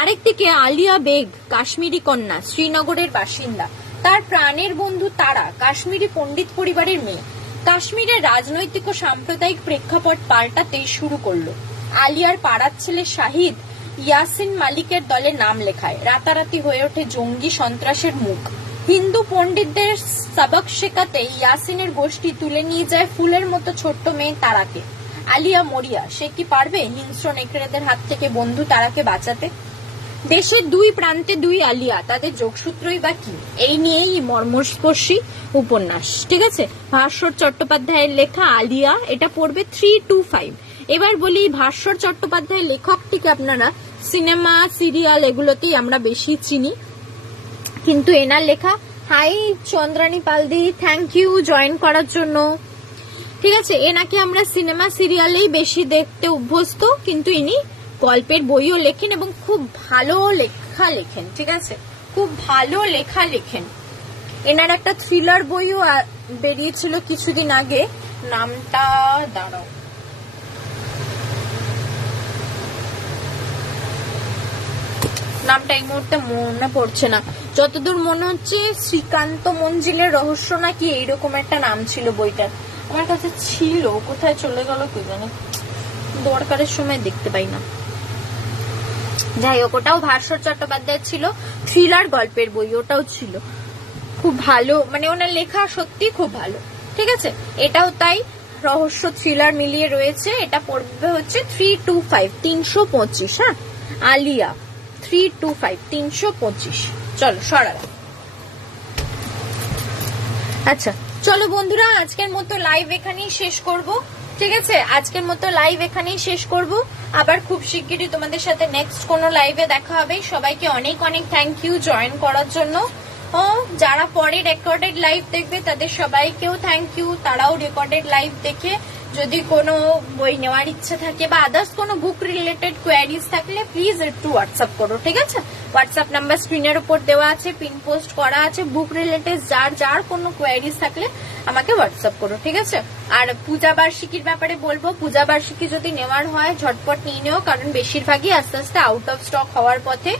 আরেকদিকে আলিয়া বেগ কাশ্মীরি কন্যা, শ্রীনগরের বাসিন্দা। তার প্রাণের বন্ধু তারা কাশ্মীরি পণ্ডিত পরিবারের মেয়ে। কাশ্মীরের রাজনৈতিক ও সাম্প্রদায়িক প্রেক্ষাপট পাল্টাতে শুরু করলো। আলিয়ার পাড়ার ছেলে শাহিদ ইয়াসিন মালিকের দলে নাম লেখায়। রাতারাতি হয়ে ওঠে জঙ্গি সন্ত্রাসের মুখ। হিন্দু পণ্ডিতদের সাবক শেখাতে ইয়াসিনের গোষ্ঠী তুলে নিয়ে যায় ফুলের মতো ছোট্ট মেয়ে তারাকে। আলিয়া মরিয়া, সে কি পারবে হিংস্র নেকড়েদের হাত থেকে বন্ধু তারাকে বাঁচাতে? দেশের দুই প্রান্তে দুই আলিয়া, তাদের যোগসূত্রই বা কি? এই নিয়েই মর্মস্পর্শী উপন্যাস। ঠিক আছে, ভাস্বর চট্টোপাধ্যায়ের লেখা আলিয়া, এটা পড়বে 325। এবার বলি ভাস্বর চট্টোপাধ্যায়ের লেখকটিকে আপনারা সিনেমা সিরিয়াল এগুলোতেই আমরা বেশি চিনি, কিন্তু এনার লেখা। হাই চন্দ্রানী পালদি, থ্যাংক ইউ জয়েন করার জন্য। ঠিক আছে, এনাকে আমরা সিনেমা সিরিয়ালেই বেশি দেখতে অভ্যস্ত, কিন্তু ইনি গল্পের বইও লেখেন এবং খুব ভালো লেখা লেখেন। ঠিক আছে, খুব ভালো লেখা লেখেন। এনার একটা থ্রিলার বইও বেরিয়েছিল কিছুদিন আগে, নামটা দাঁড়াও, নামটা এই মুহূর্তে মনে পড়ছে না। যতদূর মনে হচ্ছে শ্রীকান্ত মঞ্জিলের রহস্য নাকি এইরকম একটা নাম ছিল বইটার। আমার কাছে ছিল, কোথায় চলে গেল কি জানি, দরকারের সময় দেখতে পাই না। যাই হোক, ওটাও ভাস্বর চট্টোপাধ্যায়ের ছিল, থ্রিলার গল্পের বই, ওটাও ছিল খুব ভালো, মানে ওনার লেখা সত্যি খুব ভালো। ঠিক আছে, এটাও তাই, রহস্য থ্রিলার মিলিয়ে রয়েছে। এটা পড়বে হচ্ছে 325 325। হ্যাঁ, আলিয়া 325 325। চলো সরাও। আচ্ছা চলো বন্ধুরা, আজকের মতো লাইভ এখানেই শেষ করব। ঠিক আছে, আজকের মতো লাইভ এখানেই শেষ করব। আবার খুব শিগগিরই তোমাদের সাথে নেক্সট কোনো লাইভে দেখা হবে। সবাইকে অনেক অনেক থ্যাংক ইউ জয়েন করার জন্য। ও যারা পরে রেকর্ডেড লাইভ দেখবে তাদের সবাইকেও থ্যাংক ইউ, তারাও রেকর্ডেড লাইভ দেখে যদি কোনো বই নেওয়ার ইচ্ছা থাকে বা আদার্স কোনো বুক রিলেটেড কোয়ারিজ থাকলে প্লিজ একটু হোয়াটসঅ্যাপ করো। ঠিক আছে, হোয়াটসঅ্যাপ নাম্বার স্ক্রিনের উপর দেওয়া আছে, পিন পোস্ট করা আছে। বুক রিলেটেড যার কোনো কোয়ারিজ থাকলে আমাকে হোয়াটসঅ্যাপ করো। ঠিক আছে, আর পূজা বার্ষিকীর ব্যাপারে বলবো, পূজা বার্ষিকী যদি নেওয়ার হয় ঝটপট নিয়ে নিও, কারণ বেশিরভাগই আস্তে আস্তে আউট অফ স্টক হওয়ার পথে।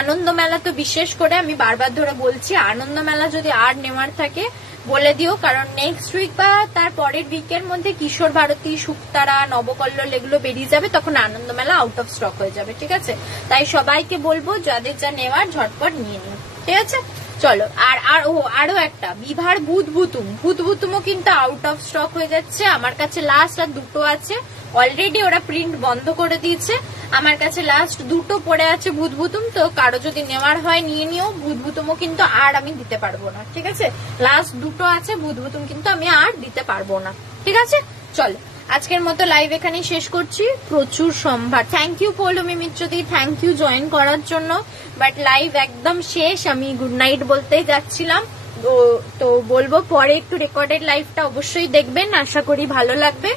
আনন্দ মেলা তো বিশেষ করে আমি বারবার ধরে বলছি, আনন্দ মেলা যদি আর নেওয়ার থাকে বলে দিও, কারণ নেক্সট উইক বা তার পরের উইকের মধ্যে কিশোর ভারতী, শুক্তারা, নবকল্লোল এগুলো বেরিয়ে যাবে, তখন আনন্দ মেলা আউট অফ স্টক হয়ে যাবে। ঠিক আছে, তাই সবাইকে বলবো যাদের যা নেওয়ার ঝটপট নিয়ে নিও। ঠিক আছে, চলো। আরো একটা বিভার ভূতভুতুমও কিন্তু আউট অফ স্টক হয়ে যাচ্ছে। আমার কাছে লাস্ট আর দুটো আছে, অলরেডি ওরা প্রিন্ট বন্ধ করে দিয়েছে। আমার কাছে লাস্ট দুটো পড়ে আছে ভূতভুতুম, তো কারো যদি নেওয়ার হয় নিয়ে নিও। ভূতভুতুমও কিন্তু আর আমি দিতে পারবো না। ঠিক আছে, লাস্ট দুটো আছে ভূতভুতুম, কিন্তু আমি আর দিতে পারবো না। ঠিক আছে, চলো আজকের মতো লাইভ এখানেই শেষ করছি। প্রচুর সম্ভার, থ্যাংক ইউ পৌলমী মিত্রদি, থ্যাংক ইউ জয়েন করার জন্য। বাট লাইভ একদম শেষ, আমি গুড নাইট বলতেই যাচ্ছিলাম। তো বলবো পরে একটু রেকর্ডেড লাইভটা অবশ্যই দেখবেন, আশা করি ভালো লাগবে।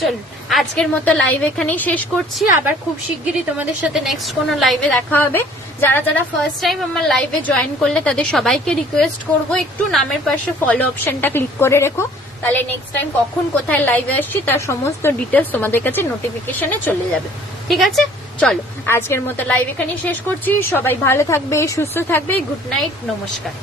চলুন আজকের মতো লাইভ এখানেই শেষ করছি। আবার খুব শিগগিরই তোমাদের সাথে নেক্সট কোনো লাইভে দেখা হবে। যারা যারা ফার্স্ট টাইম আমার লাইভে জয়েন করলে তাদের সবাইকে রিকোয়েস্ট করবো একটু নামের পাশে ফলো অপশনটা ক্লিক করে রেখো, তাহলে নেক্সট টাইম কখন কোথায় লাইভে আসছি তার সমস্ত ডিটেলস তোমাদের কাছে নোটিফিকেশনে চলে যাবে। ঠিক আছে, চলো আজকের মতো লাইভ এখানেই শেষ করছি। সবাই ভালো থাকবে, সুস্থ থাকবে। গুড নাইট, নমস্কার।